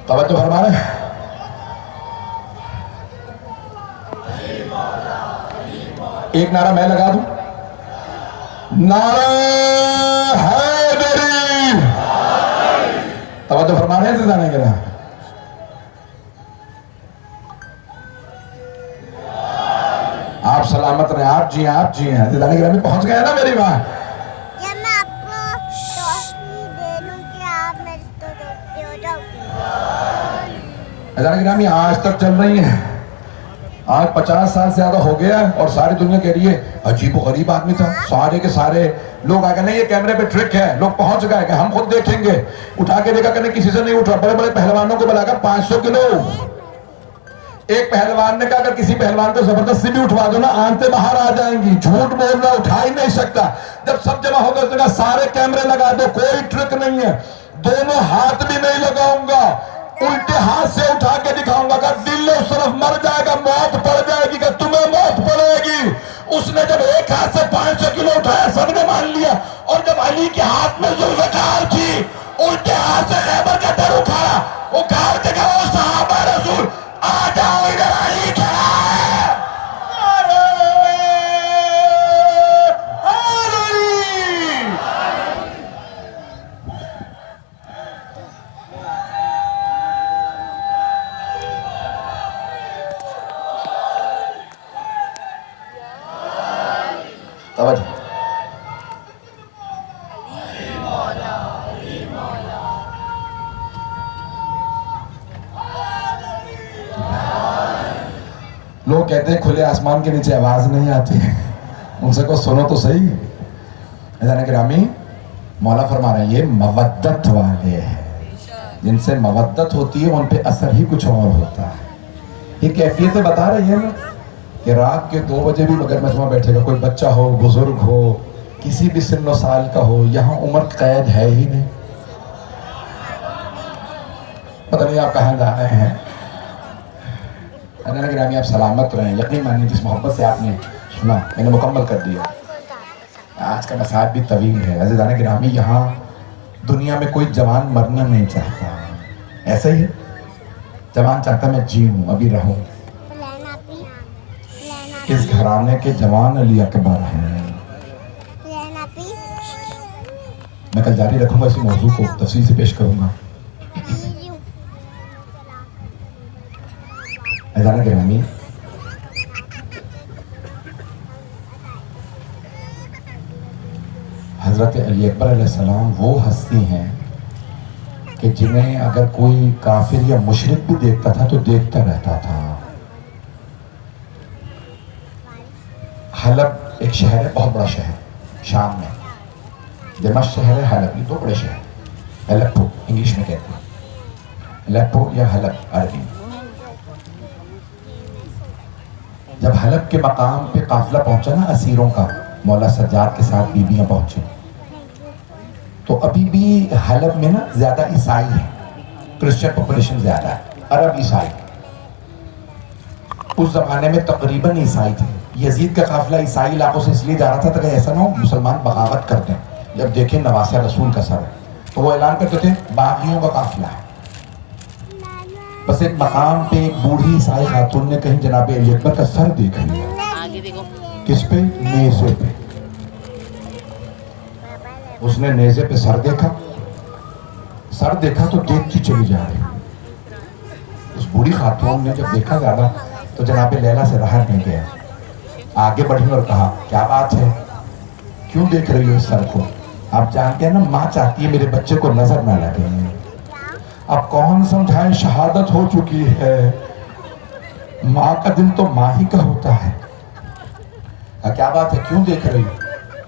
توجہ فرما رہے ہیں. ایک نعرہ میں لگا دوں، نعرہ حیدری، توجہ فرما رہے ہیں زیادہ کے نام، آپ سلامت رہیں، آپ جی ہیں زیادہ گرامی پہنچ گئے نا میری ماں. کیا میں آپ کو ٹرافی دے دوں کہ آپ میرے تو دوستی ہو جاؤ گے؟ زیادہ گرامی آج تک چل رہی ہیں، آج 50 سال سے زیادہ ہو گیا اور ساری دنیا کے لیے عجیب و غریب آدمی تھا. سارے کے سارے لوگ آگے نہیں یہ کیمرے پہ ٹرک ہے، لوگ پہنچ گئے کہ ہم خود دیکھیں گے، اٹھا کے دیکھا کہ کسی سے نہیں اٹھا. بڑے بڑے پہلوانوں کو بلا کر 500 کلو، ایک پہلوان نے کہا اگر کسی پہلوان کو زبردستی بھی اٹھوا دو نا آنتیں باہر آ جائیں گی، جھوٹ بولنا اٹھا ہی نہیں سکتا. جب سب جمع ہو گئے اس نے کہا سارے کیمرے لگا دو، کوئی ٹرک نہیں ہے، دونوں ہاتھ بھی نہیں لگاؤں گا، الٹے ہاتھ سے اٹھا کے دکھاؤں گا کہ دل اس طرف مر جائے گا، موت پڑ جائے گی کہ تمہیں موت پڑے گی. اس نے جب ایک ہاتھ سے 500 کلو اٹھایا سب نے مان لیا، اور جب علی کے ہاتھ میں ذوالفقار تھی الٹے ہاتھ سے خیبر کا در اکھاڑا، اکھاڑ کے کہا وہ صحابہ رسول آ جاؤ ادھر علی کھڑا ہے. توجہ لوگ کہتے ہیں کھلے آسمان کے نیچے آواز نہیں آتی، ان سے کو سنو تو صحیح. حضرت گرامی مولا فرما رہے ہیں یہ مودت والے ہیں، جن سے مودت ہوتی ہے ان پہ اثر ہی کچھ اور ہوتا ہے. یہ کیفیتیں بتا رہی ہیں کہ رات کے 2 بجے بھی مگر مجمع بیٹھے گا، کوئی بچہ ہو، بزرگ ہو، کسی بھی سن و سال کا ہو، یہاں عمر قید ہے ہی نہیں. پتہ نہیں آپ کہاں جا رہے ہیں. حضرت گرامی آپ سلامت رہیں، یقین مانیے جس محبت سے آپ نے سنا میں نے مکمل کر دیا. آج کا مسائل بھی طویل ہے. حضرت گرامی یہاں دنیا میں کوئی جوان مرنا نہیں چاہتا، ایسا ہی ہے، جوان چاہتا میں جیوں ابھی رہوں. اس گھرانے کے جوان علی اکبر ہیں. میں کل جاری رکھوں گا، اسی موضوع کو تفصیل سے پیش کروں گا. حضرت گرامی حضرت علی اکبر علیہ السلام وہ ہستی ہیں کہ جنہیں اگر کوئی کافر یا مشرک بھی دیکھتا تھا تو دیکھتا رہتا تھا. حلب ایک شہر ہے، بہت بڑا شہر شام میں، دمشق شہر ہے، حلب، یہ 2 بڑے شہر. الیپو انگلش میں کہتے ہیں، الیپو یا حلب عربی. جب حلب کے مقام پہ قافلہ پہنچا نا اسیروں کا، مولا سجاد کے ساتھ بیبیاں پہنچے، تو ابھی بھی حلب میں نا زیادہ عیسائی ہیں، کرسچن پاپولیشن زیادہ ہے، عرب عیسائی. اس زمانے میں تقریباً عیسائی تھے. یزید کا قافلہ عیسائی علاقوں سے اس لیے جا رہا تھا تاکہ ایسا نہ ہو مسلمان بغاوت کر دیں. جب دیکھیں نواسہ رسول کا سر ہے تو وہ اعلان کرتے تھے باغیوں کا قافلہ ہے. بس ایک مقام پہ ایک بوڑھی عیسائی خاتون نے کہیں جناب علی اکبر کا سر دیکھ لیا. آگے دیکھو. کس پہ؟ نیزے پہ. اس نے نیزے پہ سر دیکھا تو دیکھتی چلی جا رہی. اس بوڑھی خاتون نے جب دیکھا زیادہ تو جناب لیلا سے رہا نہیں گیا، آگے بڑھی اور کہا کیا بات ہے، کیوں دیکھ رہی ہو اس سر کو؟ آپ جانتے ہیں نا ماں چاہتی ہے میرے بچے کو نظر نہ لگے. اب کون سمجھائے شہادت ہو چکی ہے، ماں کا دل تو ماں ہی کا ہوتا ہے. کیا بات ہے، کیوں دیکھ رہی ہو؟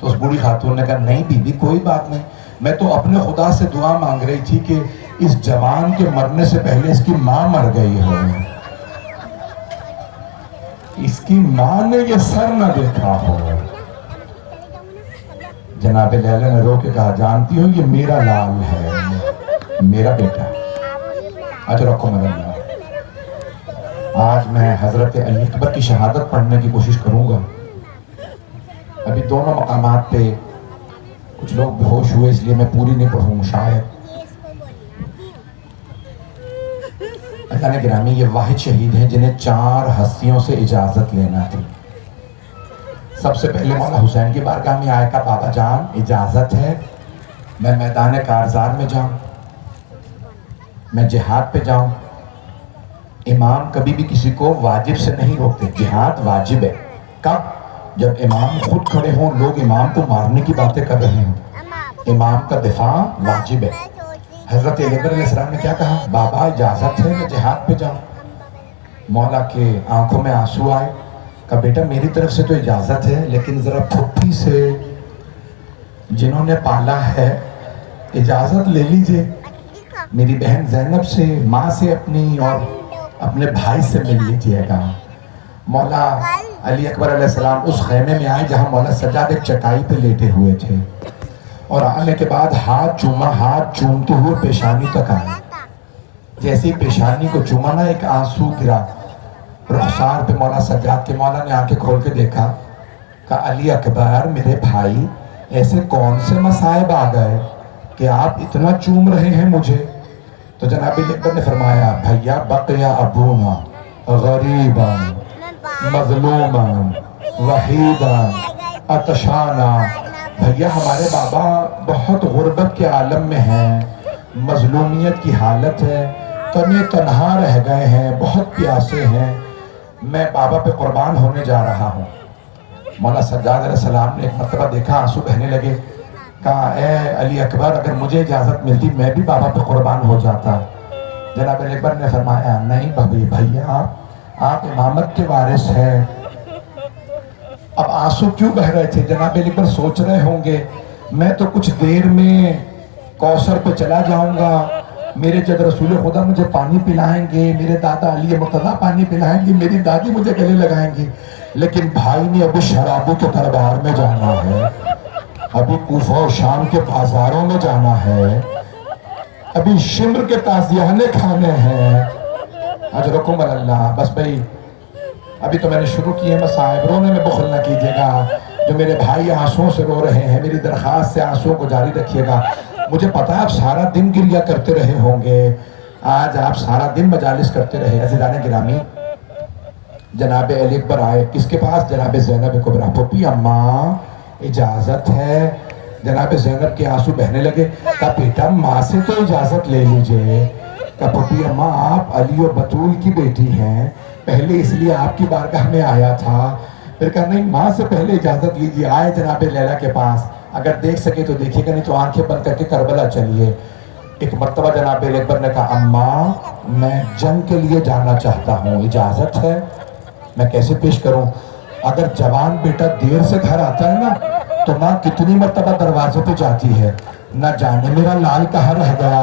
تو اس بوڑھی خاتون نے کہا نہیں بی بی کوئی بات نہیں، میں تو اپنے خدا سے دعا مانگ رہی تھی کہ اس جوان کے مرنے سے پہلے اس کی ماں مر گئی ہو، اس کی ماں نے یہ سر نہ دیکھا ہو. جناب لیلا نے رو کے کہا جانتی ہو یہ میرا لال ہے، میرا بیٹا. آج رکھو میرا لال. آج میں حضرت علی اکبر کی شہادت پڑھنے کی کوشش کروں گا. ابھی دونوں مقامات پہ کچھ لوگ بے ہوش ہوئے اس لیے میں پوری نہیں پڑھوں شاید. اللہ گرامی یہ واحد شہید ہیں جنہیں 4 ہستیوں سے اجازت لینا تھی. سب سے پہلے مولا حسین کی بارگاہ میں آئے کہا بابا جان اجازت ہے میں میدان کارزار میں جاؤں، میں جہاد پہ جاؤں؟ امام کبھی بھی کسی کو واجب سے نہیں روکتے، جہاد واجب ہے۔ کب؟ جب امام خود کھڑے ہوں، لوگ امام کو مارنے کی باتیں کر رہے ہوں، امام کا دفاع واجب ہے۔ حضرت علی اکبر علیہ السلام نے کیا کہا؟ بابا اجازت ہے میں جہاد پہ جاؤں؟ مولا کے آنکھوں میں آنسو آئے، کہا بیٹا میری طرف سے تو اجازت ہے، لیکن ذرا پھپھی سے جنہوں نے پالا ہے اجازت لے لیجئے، میری بہن زینب سے، ماں سے اپنی اور اپنے بھائی سے مل لیجئے گا۔ مولا علی اکبر علیہ السلام اس خیمے میں آئے جہاں مولا سجاد ایک چٹائی پہ لیٹے ہوئے تھے، اور آنے کے بعد ہاتھ چومتے ہوئے پیشانی تک آئے۔ جیسے ہی پیشانی کو چوما نا ایک آنسو گرا رخسار پہ مولا سجاد کے۔ مولا نے آنکھیں کھول کے دیکھا، کہا علی اکبر میرے بھائی ایسے کون سے مصائب آ گئے کہ آپ اتنا چوم رہے ہیں مجھے؟ تو جناب علی اکبر نے فرمایا بھیا بقیا ابونا غریبا مظلوما وحیدا عطشانا، بھیا ہمارے بابا بہت غربت کے عالم میں ہیں، مظلومیت کی حالت ہے، تنے تنہا رہ گئے ہیں، بہت پیاسے ہیں، میں بابا پہ قربان ہونے جا رہا ہوں۔ مولا سجاد علیہ السلام نے ایک مرتبہ دیکھا آنسو بہنے لگے، کہا اے علی اکبر اگر مجھے اجازت ملتی میں بھی بابا پہ قربان ہو جاتا۔ جناب علی اکبر نے فرمایا نہیں بھیا آپ امامت کے وارث ہیں۔ اب آنسو کیوں بہ رہے تھے؟ جناب علی اکبر سوچ رہے ہوں گے میں تو کچھ دیر میں کوثر پہ چلا جاؤں گا، میرے جد رسول خدا مجھے پانی پلائیں گے، میرے دادا علی مرتضیٰ پانی پلائیں گے، میری دادی مجھے گلے لگائیں گی، لیکن بھائی نے ابھی شرابوں کے دربار میں جانا ہے، ابھی کوفہ اور شام کے بازاروں میں جانا ہے، ابھی شمر کے تازیانے کھانے ہیں، اجرکم اللہ۔ بس بھائی ابھی تو میں نے شروع کی ہے مصائب، رونے میں بخل نہ کیجیے گا، جو میرے بھائی آنسوں سے رو رہے ہیں میری درخواست سے آنسوں کو جاری رکھیے گا۔ مجھے پتا ہے آپ سارا دن گریا کرتے رہے ہوں گے، آج آپ سارا دن مجالس کرتے رہے۔ عزیزان گرامی جناب علی اکبر آئے کس کے پاس؟ جناب زینب کبریٰ، پھپھی اماں اجازت ہے؟ جناب زینب کے آنسو بہنے لگے، کہا بیٹا ماں سے تو اجازت لے لیجئے۔ کہا پھپھی اماں آپ علی و بطول کی بیٹی ہیں، پہلے اس لیے آپ کی بارگاہ میں آیا تھا، پھر کہا نہیں ماں سے پہلے اجازت لیجئے۔ آئے جناب لیلا کے پاس، اگر دیکھ سکے تو دیکھیے گا نہیں تو آنکھیں بند کر کے کربلا چلیے۔ ایک مرتبہ جناب علی اکبر نے کہا اماں میں جنگ کے لیے جانا چاہتا ہوں، اجازت ہے؟ میں کیسے پیش کروں؟ اگر جوان بیٹا دیر سے گھر آتا ہے نا تو ماں کتنی مرتبہ دروازے پہ جاتی ہے، نہ جانے میرا لال کہاں رہ گیا،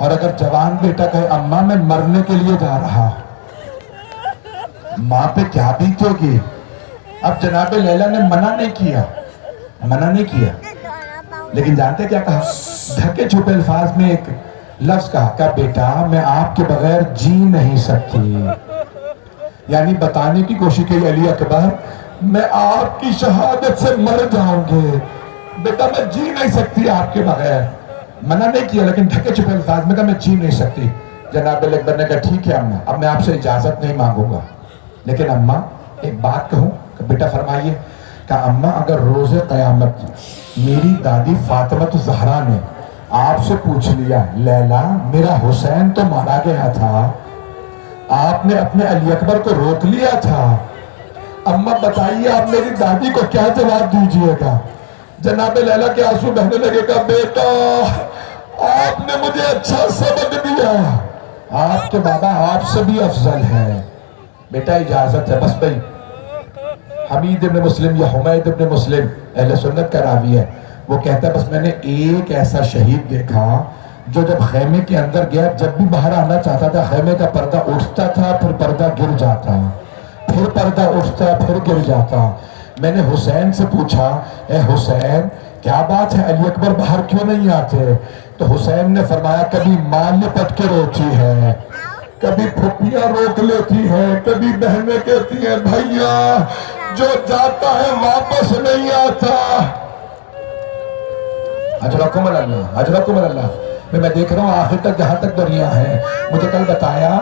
اور اگر جوان بیٹا کہے اماں میں مرنے کے لیے جا رہا، ماں پہ کیا بیتے گی؟ اب جناب لیلا نے منع نہیں کیا، لیکن جانتے کیا کہا؟ دھکے چھپے الفاظ میں ایک لفظ کہا بیٹا میں آپ کے بغیر جی نہیں سکتی، یعنی بتانے کی کوشش کی علی اکبر میں آپ کی شہادت سے مر جاؤں گے، بیٹا میں جی نہیں سکتی آپ کے بغیر۔ منع نہیں کیا لیکن دھکے چھپے الفاظ میں کہا میں جی نہیں سکتی۔ جناب علی اکبر نے کہا ٹھیک ہے اماں اب میں آپ سے اجازت نہیں مانگوں گا، لیکن اماں ایک بات کہوں؟ کہ بیٹا فرمائیے۔ کہا اماں اگر روز قیامت میری دادی فاطمہ زہرا نے آپ سے پوچھ لیا لیلا میرا حسین تو مارا گیا تھا، آپ نے اپنے علی اکبر کو روک لیا تھا، اماں بتائیے آپ میری دادی کو کیا جواب دیجئے گا؟ جناب لیلا کے آنسو بہنے لگے گا بیٹا آپ نے مجھے اچھا سبق دیا، آپ کے بابا آپ سے بھی افضل ہے، بیٹا اجازت ہے۔ بس بھائی حمید ابن مسلم یا حمید ابن مسلم اہل سنت کا راوی ہے، وہ کہتا ہے بس میں نے ایک ایسا شہید دیکھا جو جب خیمے کے اندر گیا جب بھی باہر آنا چاہتا تھا خیمے کا پردہ اٹھتا تھا پھر پردہ گر جاتا، پھر پردہ اٹھتا پھر گر جاتا۔ میں نے حسین سے پوچھا اے حسین کیا بات ہے علی اکبر باہر کیوں نہیں آتے؟ تو حسین نے فرمایا کبھی ماں لپٹ کے روتی ہے، کبھی پھپھیاں روک لیتی ہیں، کبھی بہنیں کہتی ہیں بھائیا جو جاتا ہے واپس نہیں آتا۔ اجرکم اللہ، اجرکم اللہ۔ میں دیکھ رہا ہوں آخر تک جہاں تک دنیا ہے، مجھے کل بتایا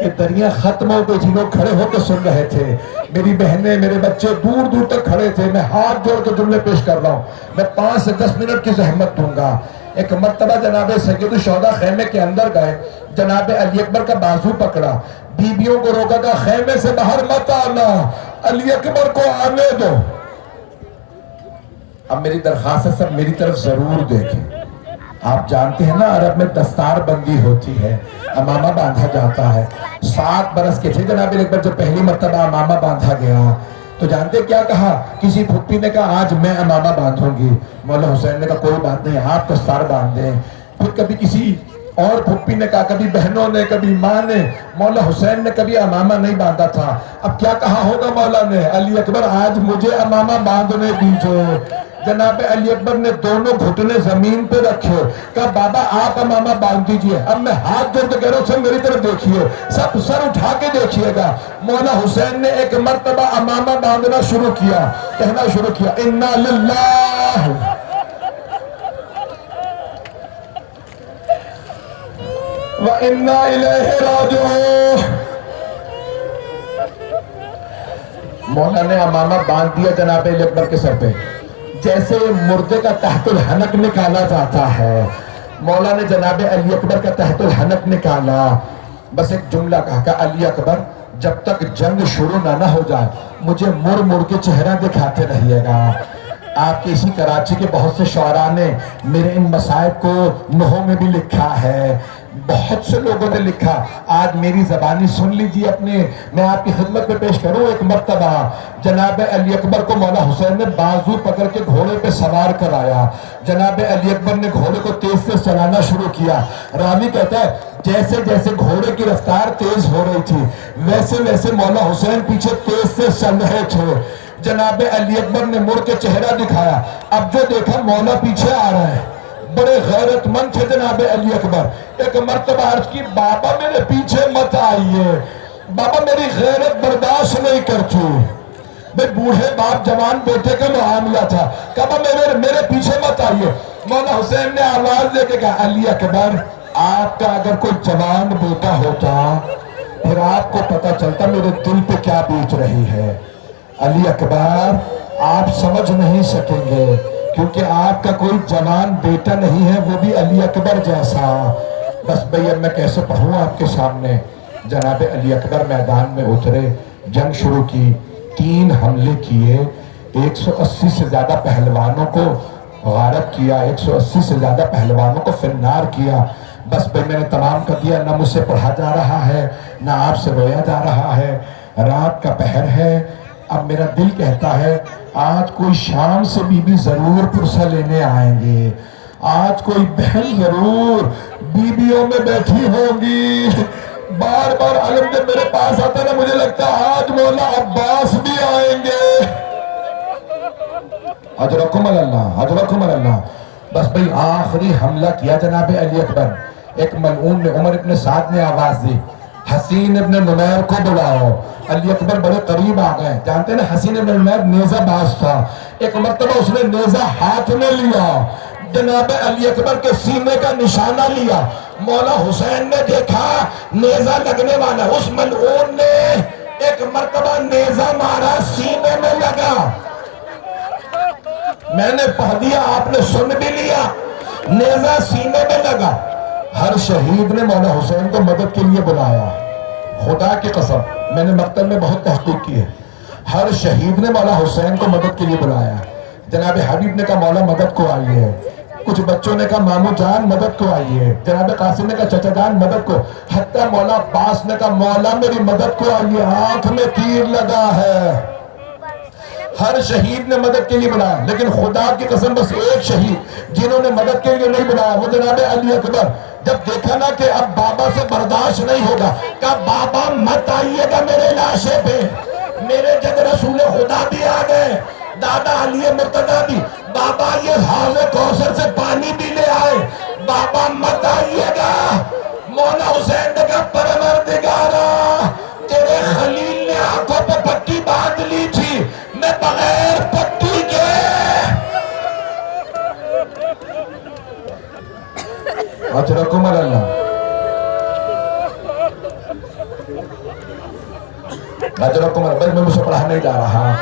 کہ دریا ختم ہو گئی تھی، لوگ کھڑے ہو کے سن رہے تھے، میری بہنیں میرے بچے دور دور تک کھڑے تھے. میں ہاتھ جوڑ کے جملے پیش کر رہا ہوں، میں 5 سے 10 منٹ کی زحمت دوں گا. ایک مرتبہ جناب سید الشہداء خیمے کے اندر گئے، جناب علی اکبر کا بازو پکڑا، بیویوں کو روکا تھا خیمے سے باہر مت آنا، علی اکبر کو آنے دو. اب میری درخواست ہے سب میری طرف ضرور دیکھیں. آپ جانتے ہیں نا عرب میں دستار بندی ہوتی ہے، امامہ باندھا جاتا ہے. 7 برس کے تھے جناب علی اکبر جب پہلی مرتبہ امامہ باندھا گیا، تو جانتے کیا کہا؟ کسی پھپھی نے کہا آج میں امامہ باندھوں گی. مولا حسین نے کہا کوئی بات نہیں، آپ دستار باندھ دیں. پھر کبھی کسی اور پھپھی نے کہا، کبھی بہنوں نے، کبھی ماں نے. مولا حسین نے کبھی امامہ نہیں باندھا تھا. اب کیا کہا ہوگا مولا نے؟ علی اکبر آج مجھے امامہ باندھنے دیجئے. جناب علی اکبر نے دونوں گھٹنے زمین پہ رکھے، کہا بابا آپ امامہ باندھ دیجئے. اب میں ہاتھ جوڑ کے کہہ رہا ہوں، سب میری طرف دیکھیے، سب سر اٹھا کے دیکھیے گا. مولا حسین نے ایک مرتبہ امامہ باندھنا شروع کیا، کہنا شروع کیا اِنَّا لِلَّهِ وَإِنَّا إِلَيْهِ رَاجِعُونَ. مولا نے امامہ باندھ دیا جناب علی اکبر کے سر پہ، جیسے مردے کا تحت الحنک نکالا جاتا ہے. مولا نے جناب علی اکبر کا تحت الحنک نکالا. بس ایک جملہ کہا کہ علی اکبر جب تک جنگ شروع نہ ہو جائے مجھے مڑ مڑ کے چہرہ دکھاتے رہیے گا. آپ کے اسی کراچی کے بہت سے شعراء نے میرے ان مصائب کو نحو میں بھی لکھا ہے، بہت سے لوگوں نے لکھا. آج میری زبانی سن لیجیے اپنے، میں آپ کی خدمت میں پیش کروں. ایک مرتبہ جناب علی اکبر کو مولا حسین نے بازو پکڑ کے گھوڑے پہ سوار کرایا. جناب علی اکبر نے گھوڑے کو تیز سے چلانا شروع کیا. راوی کہتا ہے جیسے جیسے گھوڑے کی رفتار تیز ہو رہی تھی ویسے ویسے مولا حسین پیچھے تیز سے چل رہے تھے. جناب علی اکبر نے مڑ کے چہرہ دکھایا، اب جو دیکھا مولا پیچھے آ رہا ہے. بڑے غیرت مند تھے جناب علی اکبر. ایک مرتبہ عرض کی بابا میرے پیچھے مت آئیے، بابا میری غیرت برداشت نہیں کرتی. بھئی بوڑھے باپ جوان بیٹے کا معاملہ تھا، کہا میرے پیچھے مت آئیے. مولا حسین نے آواز دے کے کہا علی اکبر آپ کا اگر کوئی جوان بیٹا ہوتا پھر آپ کو پتا چلتا میرے دل پہ کیا بیت رہی ہے. علی اکبر آپ سمجھ نہیں سکیں گے کیونکہ آپ کا کوئی جوان بیٹا نہیں ہے، وہ بھی علی اکبر جیسا. بس بھئی اب میں کیسے پڑھوں آپ کے سامنے. جناب علی اکبر میدان میں اترے، جنگ شروع کی، 3 حملے کیے، 180 سے زیادہ پہلوانوں کو غارت کیا، 180 سے زیادہ پہلوانوں کو فنار کیا. بس بھئی میں نے تمام کر دیا، نہ مجھ سے پڑھا جا رہا ہے نہ آپ سے رویا جا رہا ہے. رات کا پہر ہے. اب میرا دل کہتا ہے آج کوئی شام سے بی بی ضرور پرسہ لینے آئیں گے، آج کوئی بہن ضرور بیویوں میں بیٹھی ہوگی. بار بار علم جب میرے پاس آتا ہے نا مجھے لگتا ہے آج مولا عباس بھی آئیں گے. اجرکم اللہ، اجرکم اللہ. بس بھئی آخری حملہ کیا جناب علی اکبر. ایک ملعون نے، عمر ابن سعد نے آواز دی حسین ابن نمیر کو بلاؤ. علی اکبر بڑے قریب آ گئے. جانتے ہیں نا حسین ابن نمیر نیزہ باز تھا. ایک مرتبہ اس نے نیزہ ہاتھ میں لیا، جناب علی اکبر کے سینے کا نشانہ لیا. مولا حسین نے دیکھا نیزہ لگنے والا، اس ملعون نے ایک مرتبہ نیزہ مارا، سینے میں لگا. میں نے پڑھ دیا، آپ نے سن بھی لیا، نیزہ سینے میں لگا. ہر شہید نے مولا حسین کو مدد کے لیے بلایا. خدا کی قسم میں نے مقتل میں بہت تحقیق کی ہے، ہر شہید نے مولا حسین کو مدد کے لیے بلایا. جناب حبیب نے کہا مولا مدد کو آئیے، کچھ بچوں نے کہا مامو جان مدد کو آئیے، جناب قاسم نے کہا چچا جان مدد کو، حتیٰ مولا عباس نے کہا مولا میری مدد کو آئیے، آنکھ میں تیر لگا ہے. ہر شہید نے مدد کے لیے بلایا، لیکن خدا کی قسم بس ایک شہید جنہوں نے مدد کے لیے نہیں بلایا وہ جناب علی اکبر. جب دیکھا نا کہ اب بابا سے برداشت نہیں ہوگا، کہا بابا مت آئیے گا میرے لاشے پہ، میرے جب رسول خدا بھی آ گئے، دادا علی مرتضیٰ بھی، بابا یہ حوض کوثر سے پانی بھی لے آئے، بابا مت آئیے گا. مولا حسین نے کہا پروردگارا تیرے خلیل نے آنکھوں پہ پٹی باندھ لی تھی، میں بغیر پٹی کے اجرکم اللہ. حضرت عمر بھائی میں مجھے پڑھا نہیں جا رہا،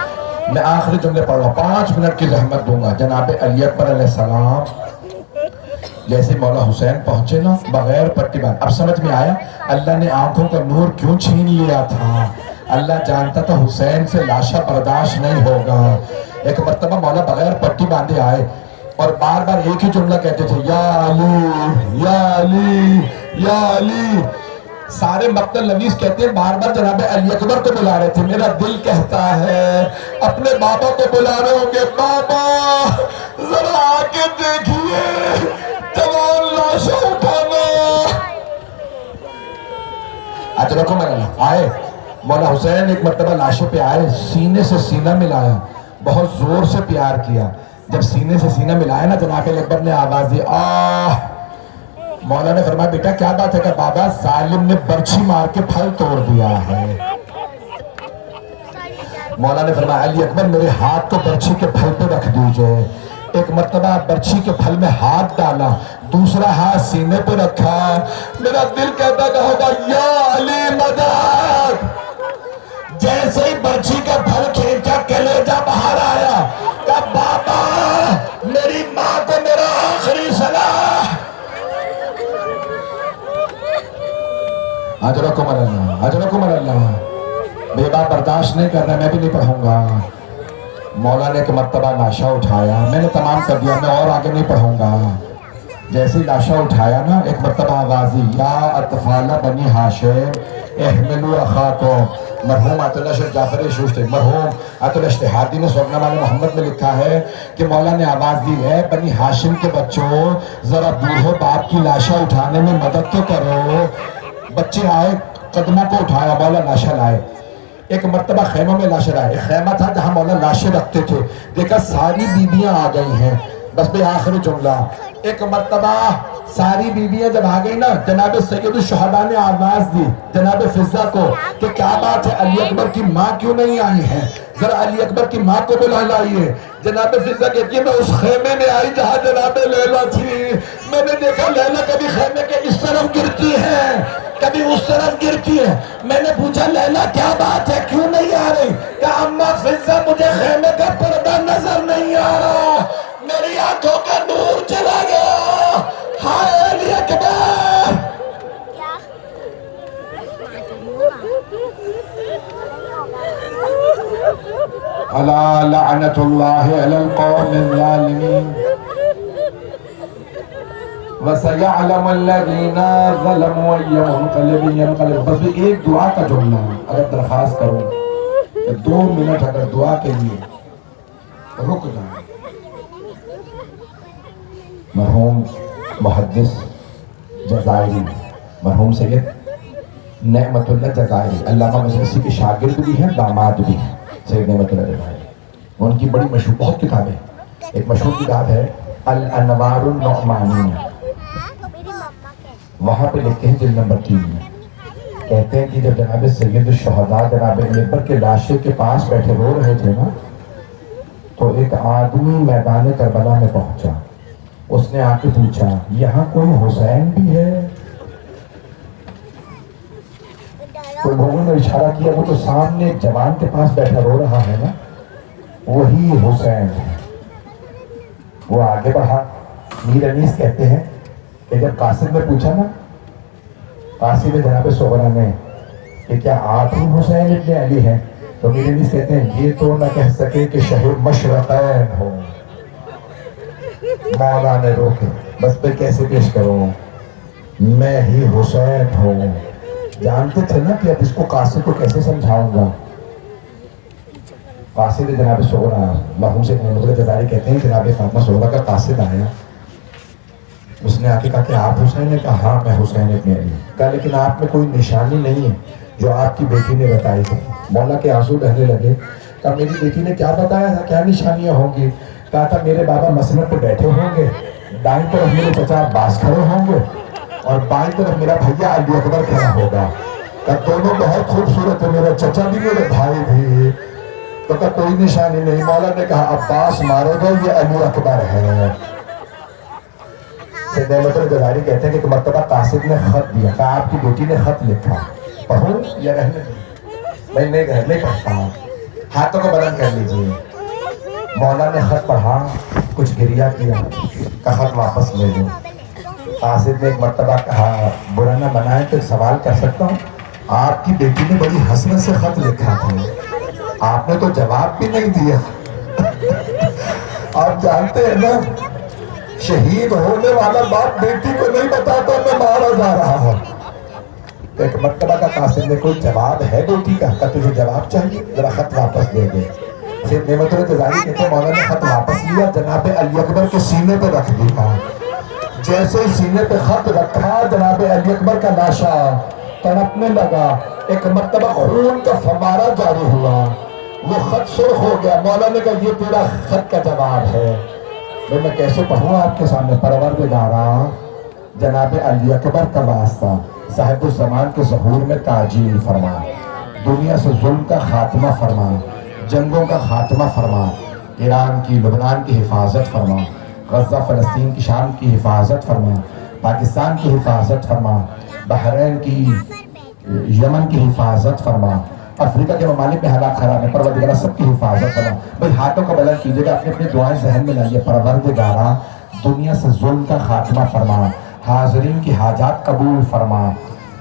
میں آخری جملے پڑھ رہا ہوں، 5 منٹ کی زحمت دوں گا۔ جناب علی اکبر علیہ السلام جیسے مولا حسین پہنچے نا بغیر پٹی باندھ، اب سمجھ میں آیا اللہ نے آنکھوں کا نور کیوں چھین لیا تھا۔ اللہ جانتا تھا حسین سے لاشا برداشت نہیں ہوگا۔ ایک مرتبہ مولا بغیر پٹی باندھے آئے اور بار بار ایک ہی جملہ کہتے تھے، یا علی یا علی یا علی۔ سارے مقتل نویس کہتے ہیں بار بار جناب علی اکبر کو بلا رہے تھے، میرا دل کہتا ہے اپنے بابا کو بلا رہے ہوں گے، بابا ذرا آکے دیکھیے جوان لاشا اٹھانا۔ اچھا آئے مولا حسین ایک مرتبہ لاشے پہ آئے، سینے سے سینہ ملایا، بہت زور سے پیار کیا۔ جب سینے سے سینہ ملایا نا جناب علی اکبر نے آواز دی، آہ۔ مولا نے فرمایا بیٹا کیا بات ہے؟ کہ بابا ظالم نے برچھی مار کے پھل توڑ دیا ہے۔ مولا نے فرمایا علی اکبر میرے ہاتھ کو برچھی کے پھل پہ رکھ دیجئے۔ ایک مرتبہ برچھی کے پھل میں ہاتھ ڈالا، دوسرا ہاتھ سینے پہ رکھا، میرا دل کہتا ہوگا یا علی مدد۔ جیسے ہی برچھی کا پھل کھینچا کلیجہ باہر آیا، کہ بابا میری ماں کو میرا آخری سلام۔ اجرکم اللہ اجرکم اللہ۔ بے باپ برداشت نہیں کرنا، میں بھی نہیں پڑھوں گا۔ مولا نے ایک مرتبہ لاشا اٹھایا، میں نے تمام کر دیا، میں اور آگے نہیں پڑھوں گا۔ جیسے لاشا اٹھایا نا ایک مرتبہ آوازی، یا اطفال بنی ہاشم احملوا اخاکم۔ مرحوم آیت اللہ شیخ جعفر شوشتری، مرحوم آیت اللہ اشتہاردی نے سورنامہ محمد میں لکھا ہے کہ مولا نے آواز دی ہے بنی ہاشم کے بچوں ذرا بوڑھے باپ کی لاشا اٹھانے میں مدد تو کرو۔ بچے آئے، قدموں کو اٹھایا، مولا لاشا لائے۔ ایک مرتبہ خیموں میں لاشیں لائے، ایک خیمہ تھا جہاں مولا لاشیں رکھتے تھے، دیکھا ساری بیبیاں آ گئی ہیں۔ بس بے آخری جملہ، ایک مرتبہ ساری بیبیاں جب آ گئی نا جناب سید الشہداء نے آواز دی جناب فضہ کو کہ کیا بات ہے علی اکبر کی ماں کیوں نہیں آئی ہے، ذرا علی اکبر کی ماں کو بلا لائیے۔ جناب فضہ کہتی ہے میں اس خیمے میں آئی جہاں جناب لیلا تھی، میں نے دیکھا لیلا کبھی خیمے کے اس طرف گرتی ہے کبھی اس طرف گرتی ہے۔ میں نے پوچھا لیلا کیا بات ہے کیوں نہیں آ رہی؟ کہا اماں فضہ مجھے خیمے کا پردہ نظر نہیں آ رہا، میری آنکھوں کا نور چلا گیا۔ ہائے علی اکبر۔ الا لعنت اللہ علی القوم الظالمین وَسَيَعْلَمَ الَّذِينَ ظَلَمُوا أَيَّ مُنقَلِبٍ يَنقَلِبُونَ۔ بس بھی ایک دعا کا جملہ اگر درخواست کروں کہ 2 منٹ اگر دعا کے لیے رک جائیں۔ مرحوم محدث جزائری، مرحوم سید نعمت اللہ جزائری علامہ مجلسی کے شاگرد بھی ہیں، داماد بھی ہیں سید نعمت اللہ جزائری۔ ان کی بڑی مشہور بہت کتابیں، ایک مشہور کتاب ہے الانوار النعمانیہ، وہاں پہ لکھتے ہیں جلد نمبر 3 میں، کہتے ہیں کہ جب جناب سید الشہداء جناب علی اکبر کے لاشے کے پاس بیٹھے رو رہے تھے نا تو ایک آدمی میدان کربلا میں پہنچا، اس نے آ کے پوچھا یہاں کوئی حسین بھی ہے؟ تو لوگوں نے اشارہ کیا وہ تو سامنے ایک جوان کے پاس بیٹھا رو رہا ہے نا، وہی حسین ہے۔ وہ آگے بڑھا۔ میر انیس کہتے ہیں کہ جب قاصد نے پوچھا نا قاصد جناب صغرا نے کہ کیا آپ ہی حسین ابن علی ہیں، تو میر انیس کہتے ہیں یہ تو نہ کہہ سکے کہ شہر مشرقین ہو۔ مولا نے روکے، بس پہ کیسے پیش کروں، میں ہی حسین ہوں۔ جانتے تھے نا کہ اب اس کو قاصد کو کیسے سمجھاؤں گا۔ قاصد جناب صغرا مرحوم سے نعمت اللہ جزائری کہتے ہیں جناب فاطمہ صغرا کا قاصد آیا، اس نے آ کے کہا کہ آپ حسین نے کہا ہاں میں حسین ابن علی۔ کہا لیکن آپ میں کوئی نشانی نہیں ہے جو آپ کی بیٹی نے بتائی تھی۔ مولا کے آنسو بہنے لگے۔ کہا میری بیٹی نے کیا بتایا تھا، کیا نشانیاں ہوں گی؟ کہا تھا میرے بابا مسند پہ بیٹھے ہوں گے، دائیں طرف میرے چچا عباس کھڑے ہوں گے اور بائیں طرف میرا بھیا علی اکبر کھڑا ہوگا۔ کہا دونوں بہت خوبصورت ہے، میرا چچا بھی میرے بھائی بھی۔ تو کہا کوئی نشانی نہیں۔ مولا نے کہا عباس مارے گا، یہ علی اکبر ہے۔ سید نعمت اللہ جزائری کہتے ہیں کہ ایک مرتبہ قاصد نے خط دیا، کہا آپ کی بیٹی نے خط لکھا، پڑھوں یا رہنے دیں؟ میں نہیں پڑھتا ہوں. ہاتھوں کو بلند کر لیجیے. مولا نے خط پڑھا, کچھ گریہ کیا, کا خط واپس لے لو. قاصد نے ایک مرتبہ کہا برا نہ بنائے تو ایک سوال کر سکتا ہوں؟ آپ کی بیٹی نے بڑی حسرت سے خط لکھا تھا, آپ نے تو جواب بھی نہیں دیا. آپ جانتے ہیں نا, شہید ہونے والا باپ بیٹی کو نہیں بتاتا میں مارا جا رہا ہوں. ایک مرتبہ کا قاصد نے کوئی جواب ہے بیٹی کا, تجھے جواب چاہیے, ذرا خط واپس دے دے. سید نعمت اللہ تزاری کہتے ہیں مولا نے خط واپس لیا, جناب علی اکبر کے سینے پہ رکھ دیا. جیسے ہی سینے پہ خط رکھا, جناب علی اکبر کا لاشا تڑپنے لگا. ایک مرتبہ خون کا فوارہ جاری ہوا, وہ خط سرخ ہو گیا. مولا نے کہا یہ تیرا خط کا جواب ہے. میں کیسے پڑھوں آپ کے سامنے؟ پروردگارا جناب علی اکبر کا واسطہ, صاحب الزمان کے ظہور میں تعجیل فرما, دنیا سے ظلم کا خاتمہ فرما, جنگوں کا خاتمہ فرما, ایران کی لبنان کی حفاظت فرما, غزہ فلسطین کی شام کی حفاظت فرما, پاکستان کی حفاظت فرما, بحرین کی یمن کی حفاظت فرما, افریقہ کے ممالک میں حالات خراب ہیں, پروردگارہ سب کی حفاظت فرما. بھئی ہاتھوں کو بلند کیجئے گا, اپنی دعائیں ذہن میں لائیے. پروردگارہ دنیا سے ظلم کا خاتمہ فرما, حاضرین کی حاجات قبول فرما.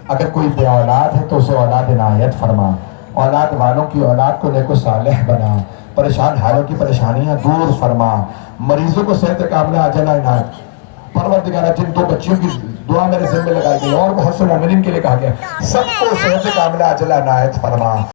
اگر کوئی بے اولاد ہے تو اسے اولاد عنایت فرما, اولاد والوں کی اولاد کو نیک و صالح بنا, پریشان حالوں کی پریشانیاں دور فرما, مریضوں کو صحت کاملہ عاجلہ عنایت. پروردگارہ جن دو بچیوں کی دعا میرے ذمہ لگائی گئی اور بہت سے مومنین کے لیے کہا گیا, سب کو صحت کاملہ عاجلہ عنایت فرما.